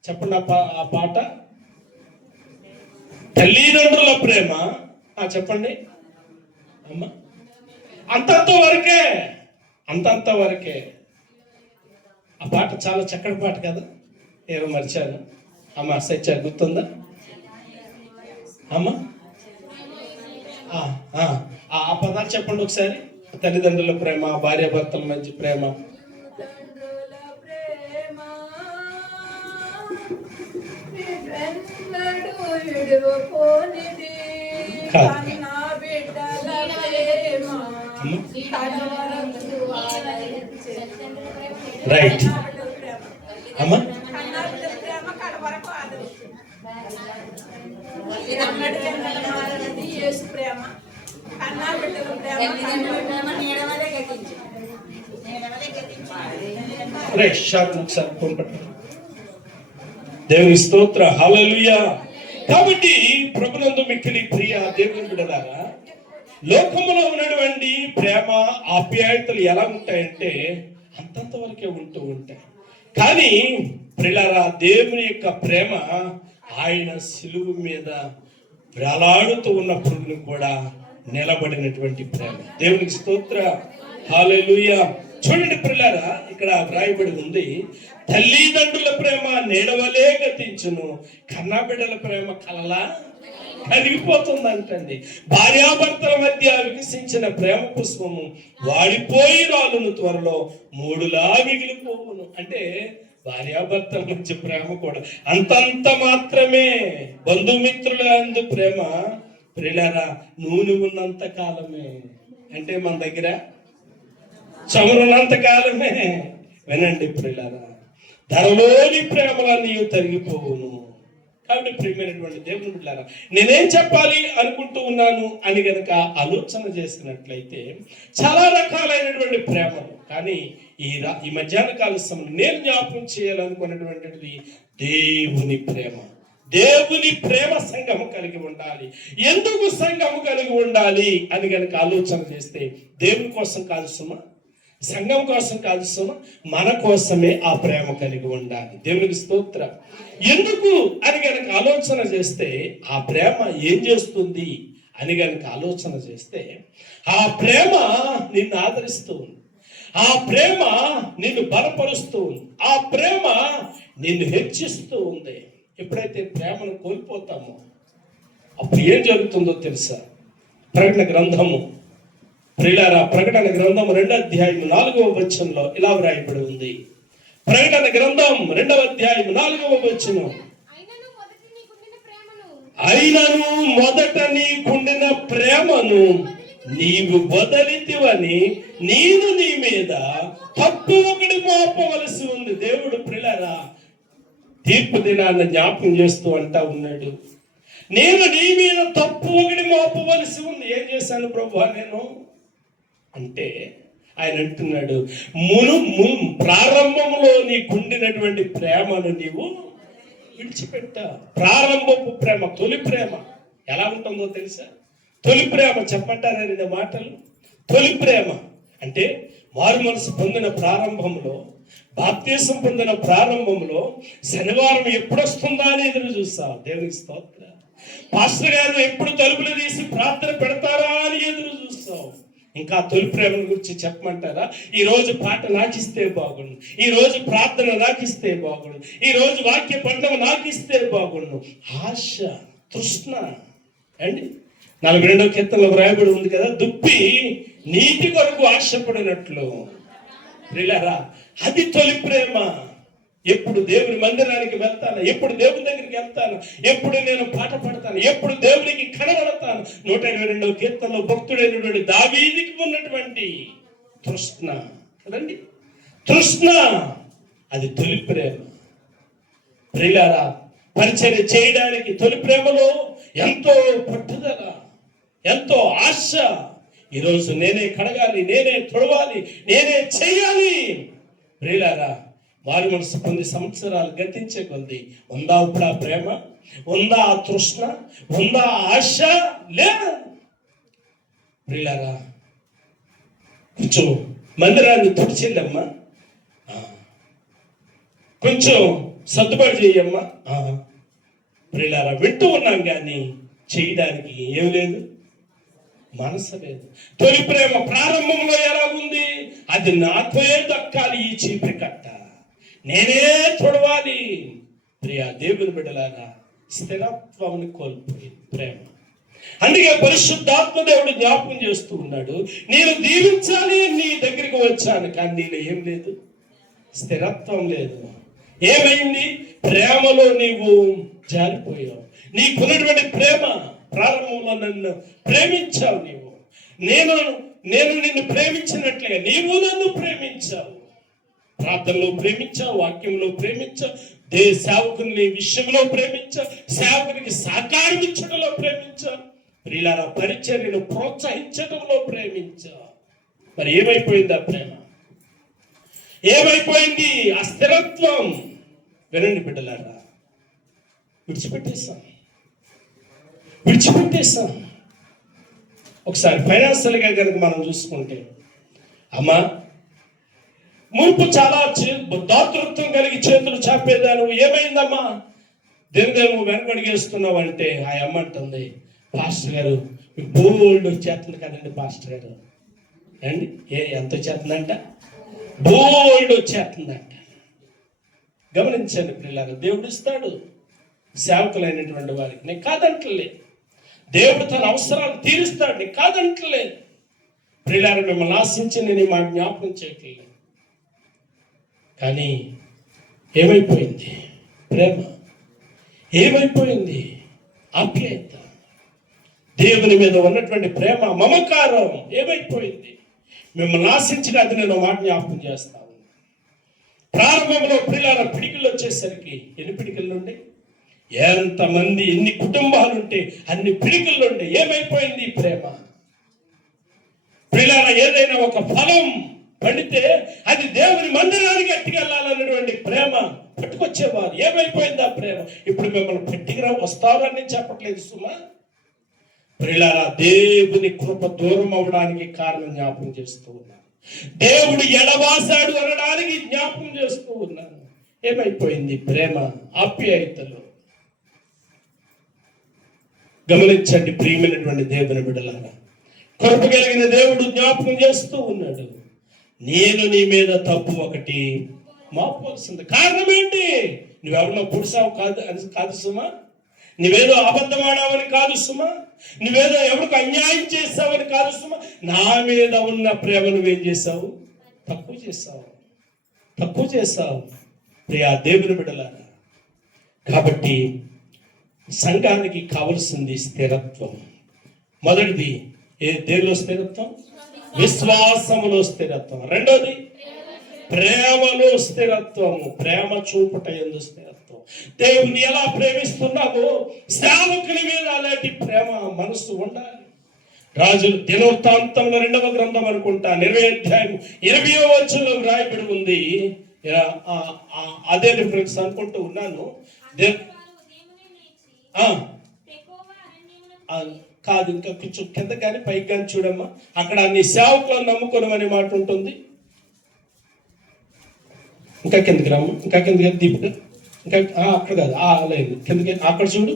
చెప్పండి. ఆ పాట తల్లిదండ్రుల ప్రేమ చెప్పండి అమ్మ. అంతతో వరకే. అంతంత వరకే. ఆ పాట చాలా చక్కటి పాట కదా, ఏమో మర్చాను. అమ్మ సత్య గుర్తుందా అమ్మ? ఆ పదాలు చెప్పండి ఒకసారి. తల్లిదండ్రుల ప్రేమ, భార్యాభర్తల మధ్య ప్రేమ, రైట్ అమ్మా. దేవుని స్తోత్ర, హల్లెలూయా. కాబట్టి ప్రభునందు మిక్కిలి ప్రియ దేవుని బిడ్డలారా, లోకములో ఉన్నటువంటి ప్రేమ ఆప్యాయతలు ఎలా ఉంటాయంటే అంతంత వరకే ఉంటూ ఉంటాయి. కానీ ప్రియులారా, దేవుని యొక్క ప్రేమ ఆయన సిలువు మీద వేలాడుతూ ఉన్నప్పుడు కూడా నిలబడినటువంటి ప్రేమ. దేవునికి స్తోత్ర, హల్లెలూయా. చూడండి ప్రియులారా, ఇక్కడ వ్రాయబడి ఉంది, తల్లిదండ్రుల ప్రేమ నీడవలే గతించును, కన్నబిడ్డల ప్రేమ కలలా కరిగిపోతుందంటండి. భార్యాభర్తల మధ్య వికసించిన ప్రేమ పుష్పము వాడిపోయి రాలును, త్వరలో మూడులా మిగిలిపోవును. అంటే భార్యాభర్తల మధ్య ప్రేమ కూడా అంతంత మాత్రమే. బంధుమిత్రుల అందు ప్రేమ ప్రియులారా నూనె ఉన్నంత కాలమే. అంటే మన దగ్గర చమురున్నంత కాలమే. వినండి ప్రియులారా, ధరలోని ప్రేమలన్నీ తరిగిపోవును. కాబట్టి ప్రియమైనటువంటి దేవుని బిడ్డలారా, నేనేం చెప్పాలి అనుకుంటూ ఉన్నాను అని గనక ఆలోచన చేసినట్లయితే చాలా రకాలైనటువంటి ప్రేమలు, కానీ ఈ మధ్యాహ్న కాల సమయంలో నేను జ్ఞాపకం చేయాలనుకున్నటువంటిది దేవుని ప్రేమ. దేవుని ప్రేమ సంఘము కలిగి ఉండాలి. ఎందుకు సంఘము కలిగి ఉండాలి అని గనక ఆలోచన చేస్తే దేవుని కోసం కాదు సుమా, సంఘం కోసం కాదు సుమా, మన కోసమే ఆ ప్రేమ కలిగి ఉండాలి. దేవునికి స్తోత్ర. ఎందుకు అని గనక ఆలోచన చేస్తే, ఆ ప్రేమ ఏం చేస్తుంది అని గనక ఆలోచన చేస్తే, ఆ ప్రేమ నిన్ను ఆదరిస్తూ ఉంది, ఆ ప్రేమ నిన్ను బలపరుస్తూ ఉంది, ఆ ప్రేమ నిన్ను హెచ్చిస్తూ ఉంది. ఎప్పుడైతే ప్రేమను కోల్పోతామో అప్పుడు ఏం జరుగుతుందో తెలుసా? ప్రకటన గ్రంథము ప్రియులారా, ప్రకటన గ్రంథం 2వ అధ్యాయం 4వ వచనంలో ఇలా వ్రాయబడి ఉంది. ప్రకటన గ్రంథం 2వ అధ్యాయం 4వ వచనం, అయినను మొదట నీకుండిన ప్రేమను నీవు వదలితివని నేను నీ మీద తప్పు ఒకటి మోపవలసి ఉంది. దేవుడు ప్రియులారా తీర్పు దినాన్ని జ్ఞాపకం చేస్తూ అంటా ఉన్నాడు, నేను నీ మీద తప్పు ఒకటి మోపవలసి ఉంది. ఏం చేశాను ప్రభువా నేను అంటే, ఆయన అంటున్నాడు, ప్రారంభంలో నీకుండినటువంటి ప్రేమను నీవు విడిచిపెట్టా. ప్రారంభపు ప్రేమ, తొలి ప్రేమ ఎలా ఉంటుందో తెలుసా? తొలి ప్రేమ చెప్పంటారనే మాటలు. తొలి ప్రేమ అంటే మారు మనసు పొందిన ప్రారంభంలో, బాప్తీసం పొందిన ప్రారంభంలో శనివారం ఎప్పుడు వస్తుందా అని ఎదురు చూస్తావు. దేవునికి స్తోత్ర. పాస్టర్ గారు ఎప్పుడు తలుపులు తీసి ప్రార్థన పెడతారా అని ఎదురు చూస్తావు. ఇంకా తొలి ప్రేమ గురించి చెప్పమంటారా? ఈ రోజు పాట నాకిస్తే బాగుండు, ఈ రోజు ప్రార్థన నాకిస్తే బాగుండు, ఈ రోజు వాక్య పఠనం నాకిస్తే బాగుండు. ఆశ, తృష్ణ అండి. 42వ కీర్తనలో వ్రాయబడి ఉంది కదా, దుప్పి నీటి కొరకు ఆశపడినట్లు. ప్రియులారా, అది తొలి ప్రేమ. ఎప్పుడు దేవుని మందిరానికి వెళ్తాను, ఎప్పుడు దేవుని దగ్గరికి వెళ్తాను, ఎప్పుడు నేను పాట పాడతాను, ఎప్పుడు దేవునికి కనబడతాను. 122వ కీర్తనలో భక్తుడైనటువంటి దావీదుకి ఉన్నటువంటి తృష్ణ కదండి, తృష్ణ, అది తొలి ప్రేమ. ప్రియులారా, పరిచర్య చేయడానికి తొలి ప్రేమలో ఎంతో పట్టుదల, ఎంతో ఆశ. ఈరోజు నేనే కడగాలి, నేనే తొడవాలి, నేనే చేయాలి. ప్రియులారా, వారి మనసు కొన్ని సంవత్సరాలు గతించే కొద్ది ఉందా ఇప్పుడు ఆ ప్రేమ? ఉందా ఆ తృష్ణ? ఉందా ఆశ? లేదా? ప్రియులారా, కొంచెం మందిరాన్ని తుడిచిందమ్మా, కొంచెం సర్దుబాటు చేయమ్మా. ప్రియులారా, వింటూ ఉన్నాం కానీ చేయడానికి ఏం లేదు. మనసు లేదు. తొలి ప్రేమ ప్రారంభంలో ఎలా ఉంది? అది నాతో దక్కాలి, ఈ చీపిరి కట్ట నేనే తొడవాలి. ప్రియా దేవుని బిడ్డలారా, స్థిరత్వాన్ని కోల్పోయింది ప్రేమ. అందుకే పరిశుద్ధాత్మ దేవుడు జ్ఞాపకం చేస్తూ ఉన్నాడు, నేను దీవించాలి అని నీ దగ్గరికి వచ్చాను, కానీ నీలో ఏం లేదు, స్థిరత్వం లేదు. ఏమైంది? ప్రేమలో నీవు జారిపోయావు. నీకున్నటువంటి ప్రేమ, ప్రారంభంలో నన్ను ప్రేమించావు నీవు, నేను నిన్ను ప్రేమించినట్లుగా నీవు నన్ను ప్రేమించావు. ప్రార్థనలో ప్రేమించావు, వాక్యంలో ప్రేమించావు, సేవకుని విషయంలో ప్రేమించావు, సేవకునికి సహకారం ఇచ్చడంలో ప్రేమించావు, ప్రియులారా పరిచర్యను ప్రోత్సహించడంలో ప్రేమించావు. మరి ఏమైపోయింది ఆ ప్రేమ? ఏమైపోయింది ఆ స్థిరత్వం? వినండి బిడ్డలారా, విడిచిపెట్టేశాం. ఒకసారి ఫైనాన్షియల్గా కనుక మనం చూసుకుంటే, అమ్మా మునుపు చాలా దాతృత్వం కలిగి చేతులు చాపేదాను, ఏమైందమ్మా దేనిదేమో వెనకడిగేస్తున్నావు అంటే, ఆ అమ్మ అంటుంది, పాస్టర్ గారు మీకు బోల్డ్ వచ్చేస్తుంది కదండి పాస్టర్ గారు అండి. ఎంత వచ్చేస్తుందంట? బోల్డ్ వచ్చేస్తుందంట. గమనించండి పిల్లలు, దేవుడు ఇస్తాడు సేవకులైనటువంటి వారికి, నేను కాదంటలేదు. దేవుడు తన అవసరాలు తీరుస్తాడు, నేను కాదంటలేదు. ప్రియులారా, మిమ్మల్ని ఆశించి నేను మా జ్ఞాపకం చేయట్లేదు. కానీ ఏమైపోయింది ప్రేమ? ఏమైపోయింది ఆప్యాయత? దేవుని మీద ఉన్నటువంటి ప్రేమ, మమకారం ఏమైపోయింది? మిమ్మల్ని ఆశించిన అది నేను మాట జ్ఞాపకం చేస్తాను. ప్రారంభంలో ప్రియులారా పిడికిళ్ళు వచ్చేసరికి ఎన్ని పిడికిళ్ళు ఉండే? ఎంతమంది, ఎన్ని కుటుంబాలు ఉంటే అన్ని పిడికిళ్ళు ఉండే. ఏమైపోయింది ప్రేమ? ప్రియులారా, ఏదైనా ఒక ఫలం పండితే అది దేవుని మందిరానికి ఎట్టుకెళ్ళాలన్నటువంటి ప్రేమ పట్టుకొచ్చేవారు. ఏమైపోయింది ఆ ప్రేమ? ఇప్పుడు మిమ్మల్ని పట్టికి వస్తారని చెప్పట్లేదు సుమా. ప్రియులారా, దేవుని కృప దూరం అవడానికి కారణం జ్ఞాపకం చేస్తూ ఉన్నాను. దేవుడు ఎడవాసాడు అనడానికి జ్ఞాపకం చేస్తూ ఉన్నాను. ఏమైపోయింది ప్రేమ, ఆప్యాయతలు? గమనించండి ప్రియమైనటువంటి దేవుని బిడ్డలారా, కృప కలిగిన దేవుడు జ్ఞాపకం చేస్తూ ఉన్నాడు, నేను నీ మీద తప్పు ఒకటి మోపవలసింది. కారణం ఏంటి? నువ్వెవరినో పుడిసావు కాదు సుమా, నువ్వేదో అబద్ధం ఆడావని కాదు సుమా, నువ్వేదో ఎవరికి అన్యాయం చేస్తావని కాదు సుమా. నా మీద ఉన్న ప్రేమ నువ్వేం చేశావు? తక్కువ చేశావు ప్రియా దేవుని బిడ్డలారా. కాబట్టి సంఘానికి కావలసింది స్థిరత్వం. మొదటిది దేనిలో స్థిరత్వం? విశ్వాసములో స్థిరత్వం. రెండోది ప్రేమలో స్థిరత్వము, ప్రేమ చూపుట యందు స్థిరత్వం. దేవుని ఎలా ప్రేమిస్తున్నావో సేవకుని మీద అలాంటి ప్రేమ మనసు ఉండాలి. రాజులు దినవృత్తాంతంలో 2వ గ్రంథం అనుకుంటా 20వ అధ్యాయం 20వ వచనంలో రాయబడి ఉంది. అదే రిఫరెన్స్ అనుకుంటూ ఉన్నాను. కాదు, ఇంకా కొంచెం కింద కానీ పైకి కానీ చూడమ్మా. అక్కడ నీ సేవకులను నమ్ముకోనమనే మాట ఉంటుంది. ఇంకా కిందకి రామ్మ, ఇంకా కిందకి దీపిక, ఇంకా అక్కడ కాదు లేదు కిందకి, అక్కడ చూడు.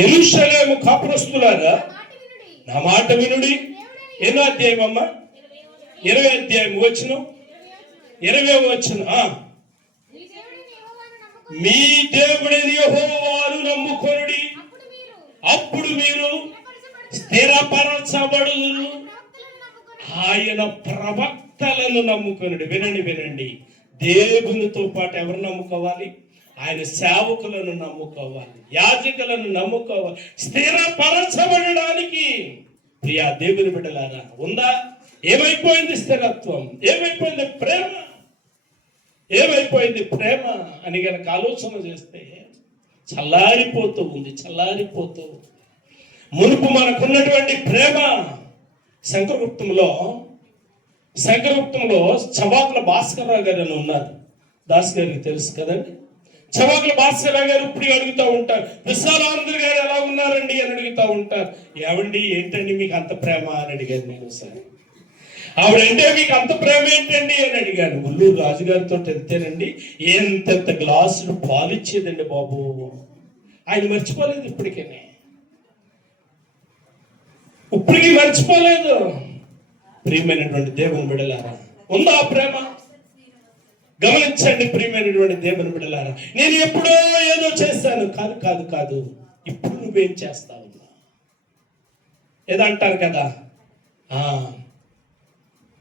యెరూషలేము కాపురస్తులారా నా మాట వినుడి. ఎన్నో అధ్యాయం అమ్మా? 20వ అధ్యాయం వచనం 20వ వచనం. మీ దేవుడిని యెహోవాను నమ్ముకొనుడి, అప్పుడు మీరు స్థిరపరచబడుదురు. ఆయన ప్రవక్తలను నమ్ముకొనుడి. వినండి, దేవునితో పాటు ఎవరు నమ్ముకోవాలి? ఆయన సేవకులను నమ్ముకోవాలి, యాజకులను నమ్ముకోవాలి, స్థిరపరచబడడానికి. ప్రియా దేవుని బిడ్డలారా, ఉందా? ఏమైపోయింది స్థిరత్వం? ఏమైపోయింది ప్రేమ? ఏమైపోయింది ప్రేమ అని కనుక ఆలోచన చేస్తే చల్లారిపోతూ ఉంది. మునుపు మనకున్నటువంటి ప్రేమ శంకరగుప్తంలో చవాకుల భాస్కరరావు గారు అని ఉన్నారు. దాస్ గారికి తెలుసు కదండి. చవాకుల భాస్కరరావు గారు ఇప్పుడు అడుగుతూ ఉంటారు, విశాలానందులు గారు ఎలా ఉన్నారండి అని అడుగుతూ ఉంటారు. ఏమండి ఏంటండి మీకు అంత ప్రేమ అని అడిగాను నేను. సరే ఆవిడంటే మీకు అంత ప్రేమ ఏంటండి అని అడిగాను. ఉల్లూరు రాజుగారితో వెళ్తేనండి ఎంతెంత గ్లాసులు పాలు ఇచ్చేదండి బాబు. ఆయన మర్చిపోలేదు ఇప్పటికే. ఇప్పటికీ మర్చిపోలేదు. ప్రియమైనటువంటి దేవుని బిడ్డలారా, ఉందా ప్రేమ? గమనించండి ప్రియమైనటువంటి దేవుని బిడ్డలారా, నేను ఎప్పుడో ఏదో చేశాను. కాదు కాదు కాదు, ఇప్పుడు నువ్వేం చేస్తావు? ఏదో అంటారు కదా,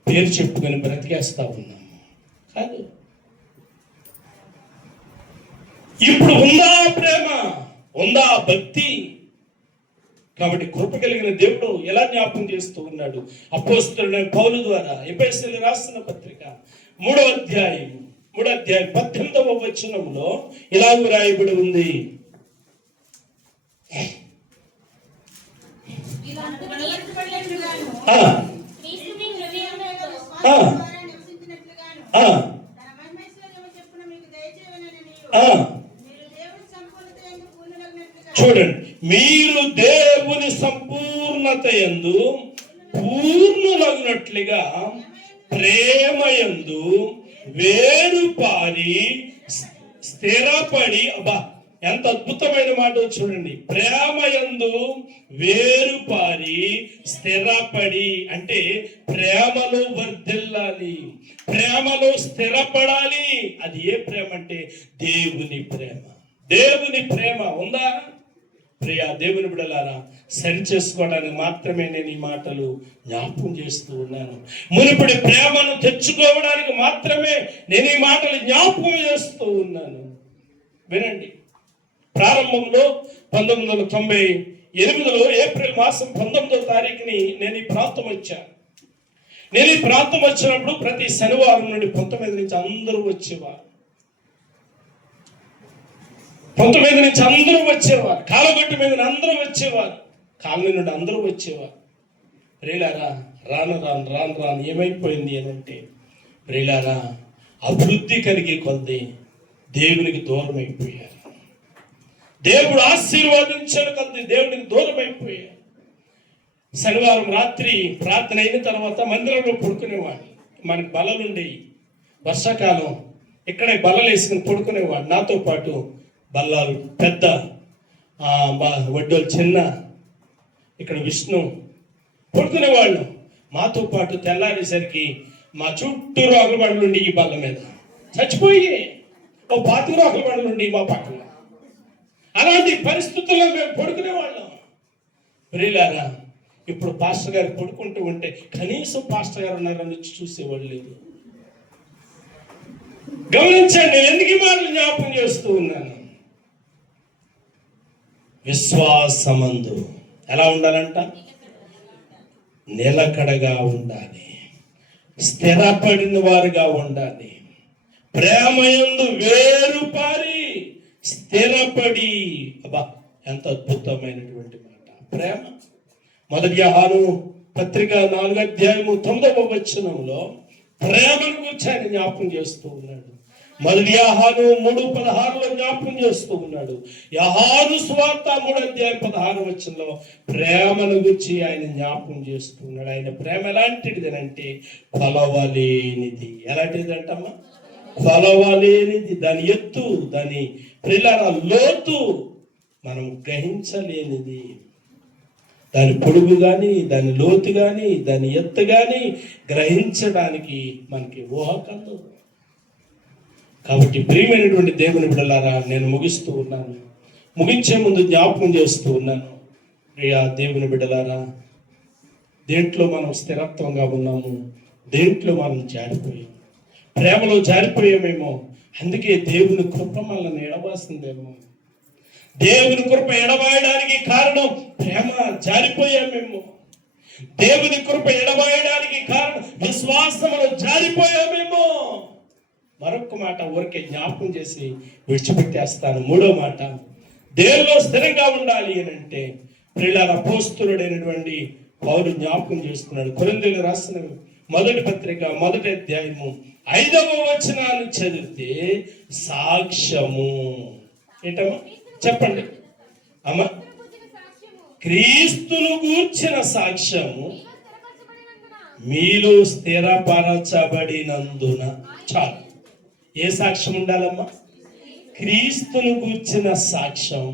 పేరు చెప్పుకొని బ్రతికేస్తా ఉన్నాము. కాదు, ఇప్పుడు ఉందా ప్రేమ? ఉందా భక్తి? కాబట్టి కృప కలిగిన దేవుడు ఎలా జ్ఞాపకం చేస్తూ ఉన్నాడు? అపోస్తలుడైన పౌలు ద్వారా ఎఫెసీయులకు రాసిన పత్రిక 3వ అధ్యాయం 18వ వచనంలో ఇలా రాయబడి ఉంది. చూడండి, మీరు దేవుని సంపూర్ణత యందు పూర్ణులగునట్లుగా ప్రేమయందు వేరుపారి స్థిరపడి. అబ్బా, ఎంత అద్భుతమైన మాట చూడండి. ప్రేమయందు వేరుపారి స్థిరపడి అంటే ప్రేమలో వర్ధిల్లాలి, ప్రేమలో స్థిరపడాలి. అది ఏ ప్రేమ అంటే దేవుని ప్రేమ. దేవుని ప్రేమ ఉందా? ప్రియా దేవుని బిడ్డలారా, సరి చేసుకోవడానికి మాత్రమే నేను ఈ మాటలు జ్ఞాపకం చేస్తూ ఉన్నాను. మునుపటి ప్రేమను తెచ్చుకోవడానికి మాత్రమే నేను ఈ మాటలు జ్ఞాపకం చేస్తూ ఉన్నాను. వినండి, ప్రారంభంలో 1998లో ఏప్రిల్ మాసం 19వ తారీఖుని నేను ఈ ప్రాంతం వచ్చాను. నేను ఈ ప్రాంతం వచ్చినప్పుడు ప్రతి శనివారం నుండి 19 నుంచి అందరూ వచ్చేవారు. 19 నుంచి అందరూ వచ్చేవారు. కాలగట్టు మీద అందరూ వచ్చేవారు. కాలనీ నుండి అందరూ వచ్చేవారు. ప్రియులారా, రాను రాను రాను రాను ఏమైపోయింది అని అంటే, ప్రియులారా, అభివృద్ధి కలిగే కొద్ది దేవునికి దూరం అయిపోయారు. దేవుడు ఆశీర్వాదించిన కొద్ది దేవునికి దూరం అయిపోయారు. శనివారం రాత్రి ప్రార్థన అయిన తర్వాత మందిరంలో పడుకునేవాడిని. మనకి బలలుండి వర్షాకాలం ఇక్కడే బల్లలు వేసుకుని పడుకునేవాడు. నాతో పాటు బల్లాలు పెద్ద, వడ్డోలు చిన్న, ఇక్కడ విష్ణు పడుకునేవాళ్ళు. మాతో పాటు తెల్లారేసరికి మా చుట్టూ రోగబడులు ఉండి ఈ బల్ల మీద చచ్చిపోయి ఓ 5 రోగబడులు ఉండి మా పక్కన. అలాంటి పరిస్థితుల్లో మేము పడుకునేవాళ్ళం. ప్రియులారా, ఇప్పుడు పాస్టర్ గారు పడుకుంటూ ఉంటే కనీసం పాస్టర్ గారు ఉన్నారని చూసేవాళ్ళు లేదు. గమనించండి, ఎందుకు ఈ మాటలు జ్ఞాపకం చేస్తూ ఉన్నాను? విశ్వాసమందు ఎలా ఉండాలంట? నిలకడగా ఉండాలి, స్థిరపడిన వారుగా ఉండాలి. ప్రేమయందు వేరుపారి స్థిరపడి. అబ్బా, ఎంత అద్భుతమైనటువంటి మాట ప్రేమ. 1 యోహాను పత్రిక 4వ అధ్యాయము 9వ వచనంలో ప్రేమను గురించి ఆయన జ్ఞాపకం చేస్తూ ఉన్నాడు. 1 యోహాను 3:16లో జ్ఞాపకం చేస్తూ ఉన్నాడు. యోహాను సువార్త 3వ అధ్యాయం 16వ వచనంలో ప్రేమను గురించి ఆయన జ్ఞాపకం చేస్తూ ఉన్నాడు. ఆయన ప్రేమ ఎలాంటిది అంటే కొలవలేనిది. ఎలాంటిది అంటమ్మా? కొలవలేనిది. దాని ఎత్తు, దాని ప్రియులార లోతు మనం గ్రహించలేనిది. దాని పొడుగు కానీ, దాని లోతు కానీ, దాని ఎత్తు కానీ గ్రహించడానికి మనకి ఊహ కలదు. కాబట్టి ప్రియమైనటువంటి దేవుని బిడ్డలారా, నేను ముగిస్తూ ఉన్నాను. ముగించే ముందు జ్ఞాపకం చేస్తూ ఉన్నాను. ప్రియా దేవుని బిడ్డలారా, దేంట్లో మనం స్థిరత్వంగా ఉన్నాము, దేంట్లో మనం జారిపోయాము. ప్రేమలో జారిపోయామేమో, అందుకే దేవుని కృప మనల్ని ఎడబాసిందేమో. దేవుని కృప ఎడబాయడానికి కారణం ప్రేమ. జారిపోయామేమో. దేవుని కృప ఎడబాయడానికి కారణం విశ్వాసంలో జారిపోయామేమో. మరొక మాట ఊరికే జ్ఞాపకం చేసి విడిచిపెట్టేస్తాను. 3వ మాట, దేవునిలో స్థిరంగా ఉండాలి అని అంటే ప్రియులారా, అపోస్తలుడైనటువంటి పౌలు జ్ఞాపకం చేస్తున్నాడు. కొరింథీయులకు రాసిన 1వ పత్రిక 1వ అధ్యాయము 5వ వచనాన్ని చదివితే సాక్ష్యము ఏంటమ్మా? చెప్పండి అమ్మా. క్రీస్తును గూర్చిన సాక్ష్యము మీలో స్థిరపరచబడినందున. చాలు. ఏ సాక్ష్యం ఉండాలమ్మా? క్రీస్తును గూర్చిన సాక్ష్యం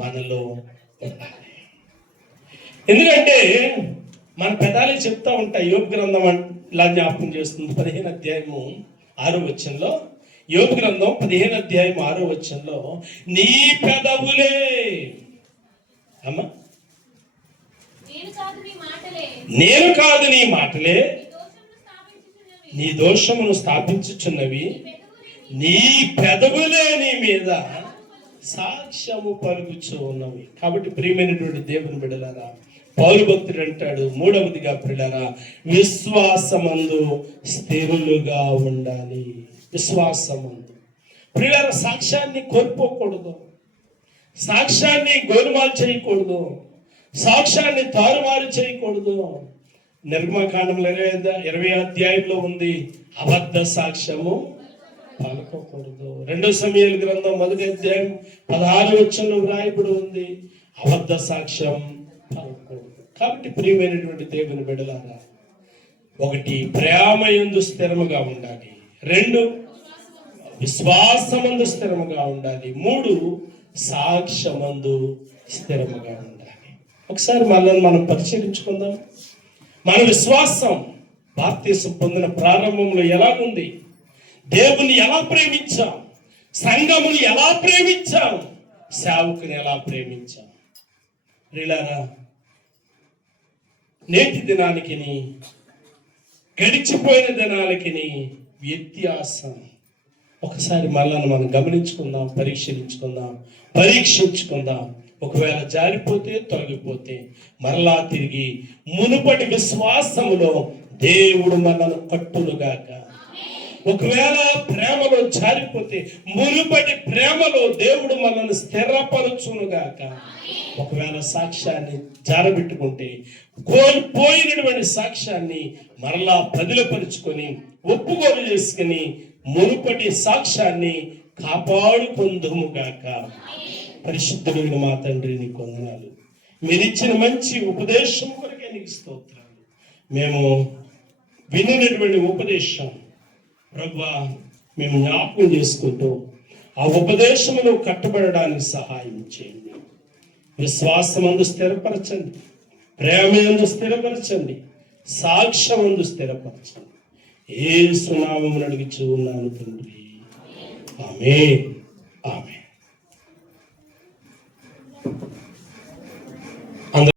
మనలో ఉండాలి. ఎందుకంటే మన పెదాలే చెప్తా ఉంటాయి. యోబు గ్రంథం ఇలా జ్ఞాపకం చేస్తుంది 15 అధ్యాయము 6వ వచనంలో. యోబు గ్రంథం 15 అధ్యాయం 6వ వచనంలో నీ పెదవులే అమ్మా, నేను కాదు నీ మాటలే నీ దోషమును స్థాపించుచున్నవి, నీ పెదవులే నీ మీద సాక్ష్యము పలుకుచూ ఉన్నవి. కాబట్టి ప్రియమైనటువంటి దేవుని బిడ్డలారా, పౌలు భక్తుడు అంటాడు 3వదిగా ప్రియులారా, విశ్వాసమందు స్థిరులుగా ఉండాలి. విశ్వాసమందు ప్రియులారా, సాక్ష్యాన్ని కోల్పోకూడదు, సాక్ష్యాన్ని గోలుమాలు చేయకూడదు, సాక్ష్యాన్ని తారుమారు చేయకూడదు. నిర్గమకాండంలో 20 అధ్యాయంలో ఉంది, అబద్ధ సాక్ష్యము పలకకూడదు. 2 సమూయేలు గ్రంథం 1వ అధ్యాయం 16వ వచనంలో వ్రాయబడి ఉంది, అబద్ధ సాక్ష్యం పలకకూడదు. కాబట్టి ప్రియమైనటువంటి దేవుని బిడ్డలారా, 1 ప్రేమయందు స్థిరముగా ఉండాలి, 2 విశ్వాసమందు స్థిరముగా ఉండాలి, 3 సాక్ష్యమందు స్థిరముగా ఉండాలి. ఒకసారి మనల్ని మనం పరిశీలించుకుందాం. మన విశ్వాసం బాప్తీసం పొందిన ప్రారంభంలో ఎలాగుంది? దేవుని ఎలా ప్రేమించాం, సంఘముని ఎలా ప్రేమించాం, సేవకుని ఎలా ప్రేమించాం? ప్రియులారా, నేటి దినానికి గడిచిపోయిన దినాలకి వ్యత్యాసం ఒకసారి మనల్ని మనం గమనించుకుందాం, పరీక్షించుకుందాం. ఒకవేళ జారిపోతే, తొలగిపోతే మరలా తిరిగి మునుపటి విశ్వాసములో దేవుడు మనల్ని కట్టునుగాక. ఒకవేళ ప్రేమలో జారిపోతే మునుపటి ప్రేమలో దేవుడు మనల్ని స్థిరపరచునుగాక. ఒకవేళ సాక్ష్యాన్ని జారబెట్టుకుంటే కోల్పోయినటువంటి సాక్ష్యాన్ని మరలా బదిలపరుచుకొని ఒప్పుకోలు చేసుకుని మునుపటి సాక్ష్యాన్ని కాపాడుకుందుముగాక. పరిశుద్ధుడైన మా తండ్రి, నీకు వందనాలు. మీరిచ్చిన మంచి ఉపదేశం కొరకే నీకు స్తోత్రాలు. మేము వినినటువంటి ఉపదేశం ప్రభువా మేము జ్ఞాపకం చేసుకుంటూ ఆ ఉపదేశములో కట్టబడడానికి సహాయం చేయండి. విశ్వాసమందు స్థిరపరచండి, ప్రేమయందు స్థిరపరచండి, సాక్ష్యమందు స్థిరపరచండి. యేసు నామమున అడుగుచూ ఉన్నాను తండ్రి, ఆమేన్.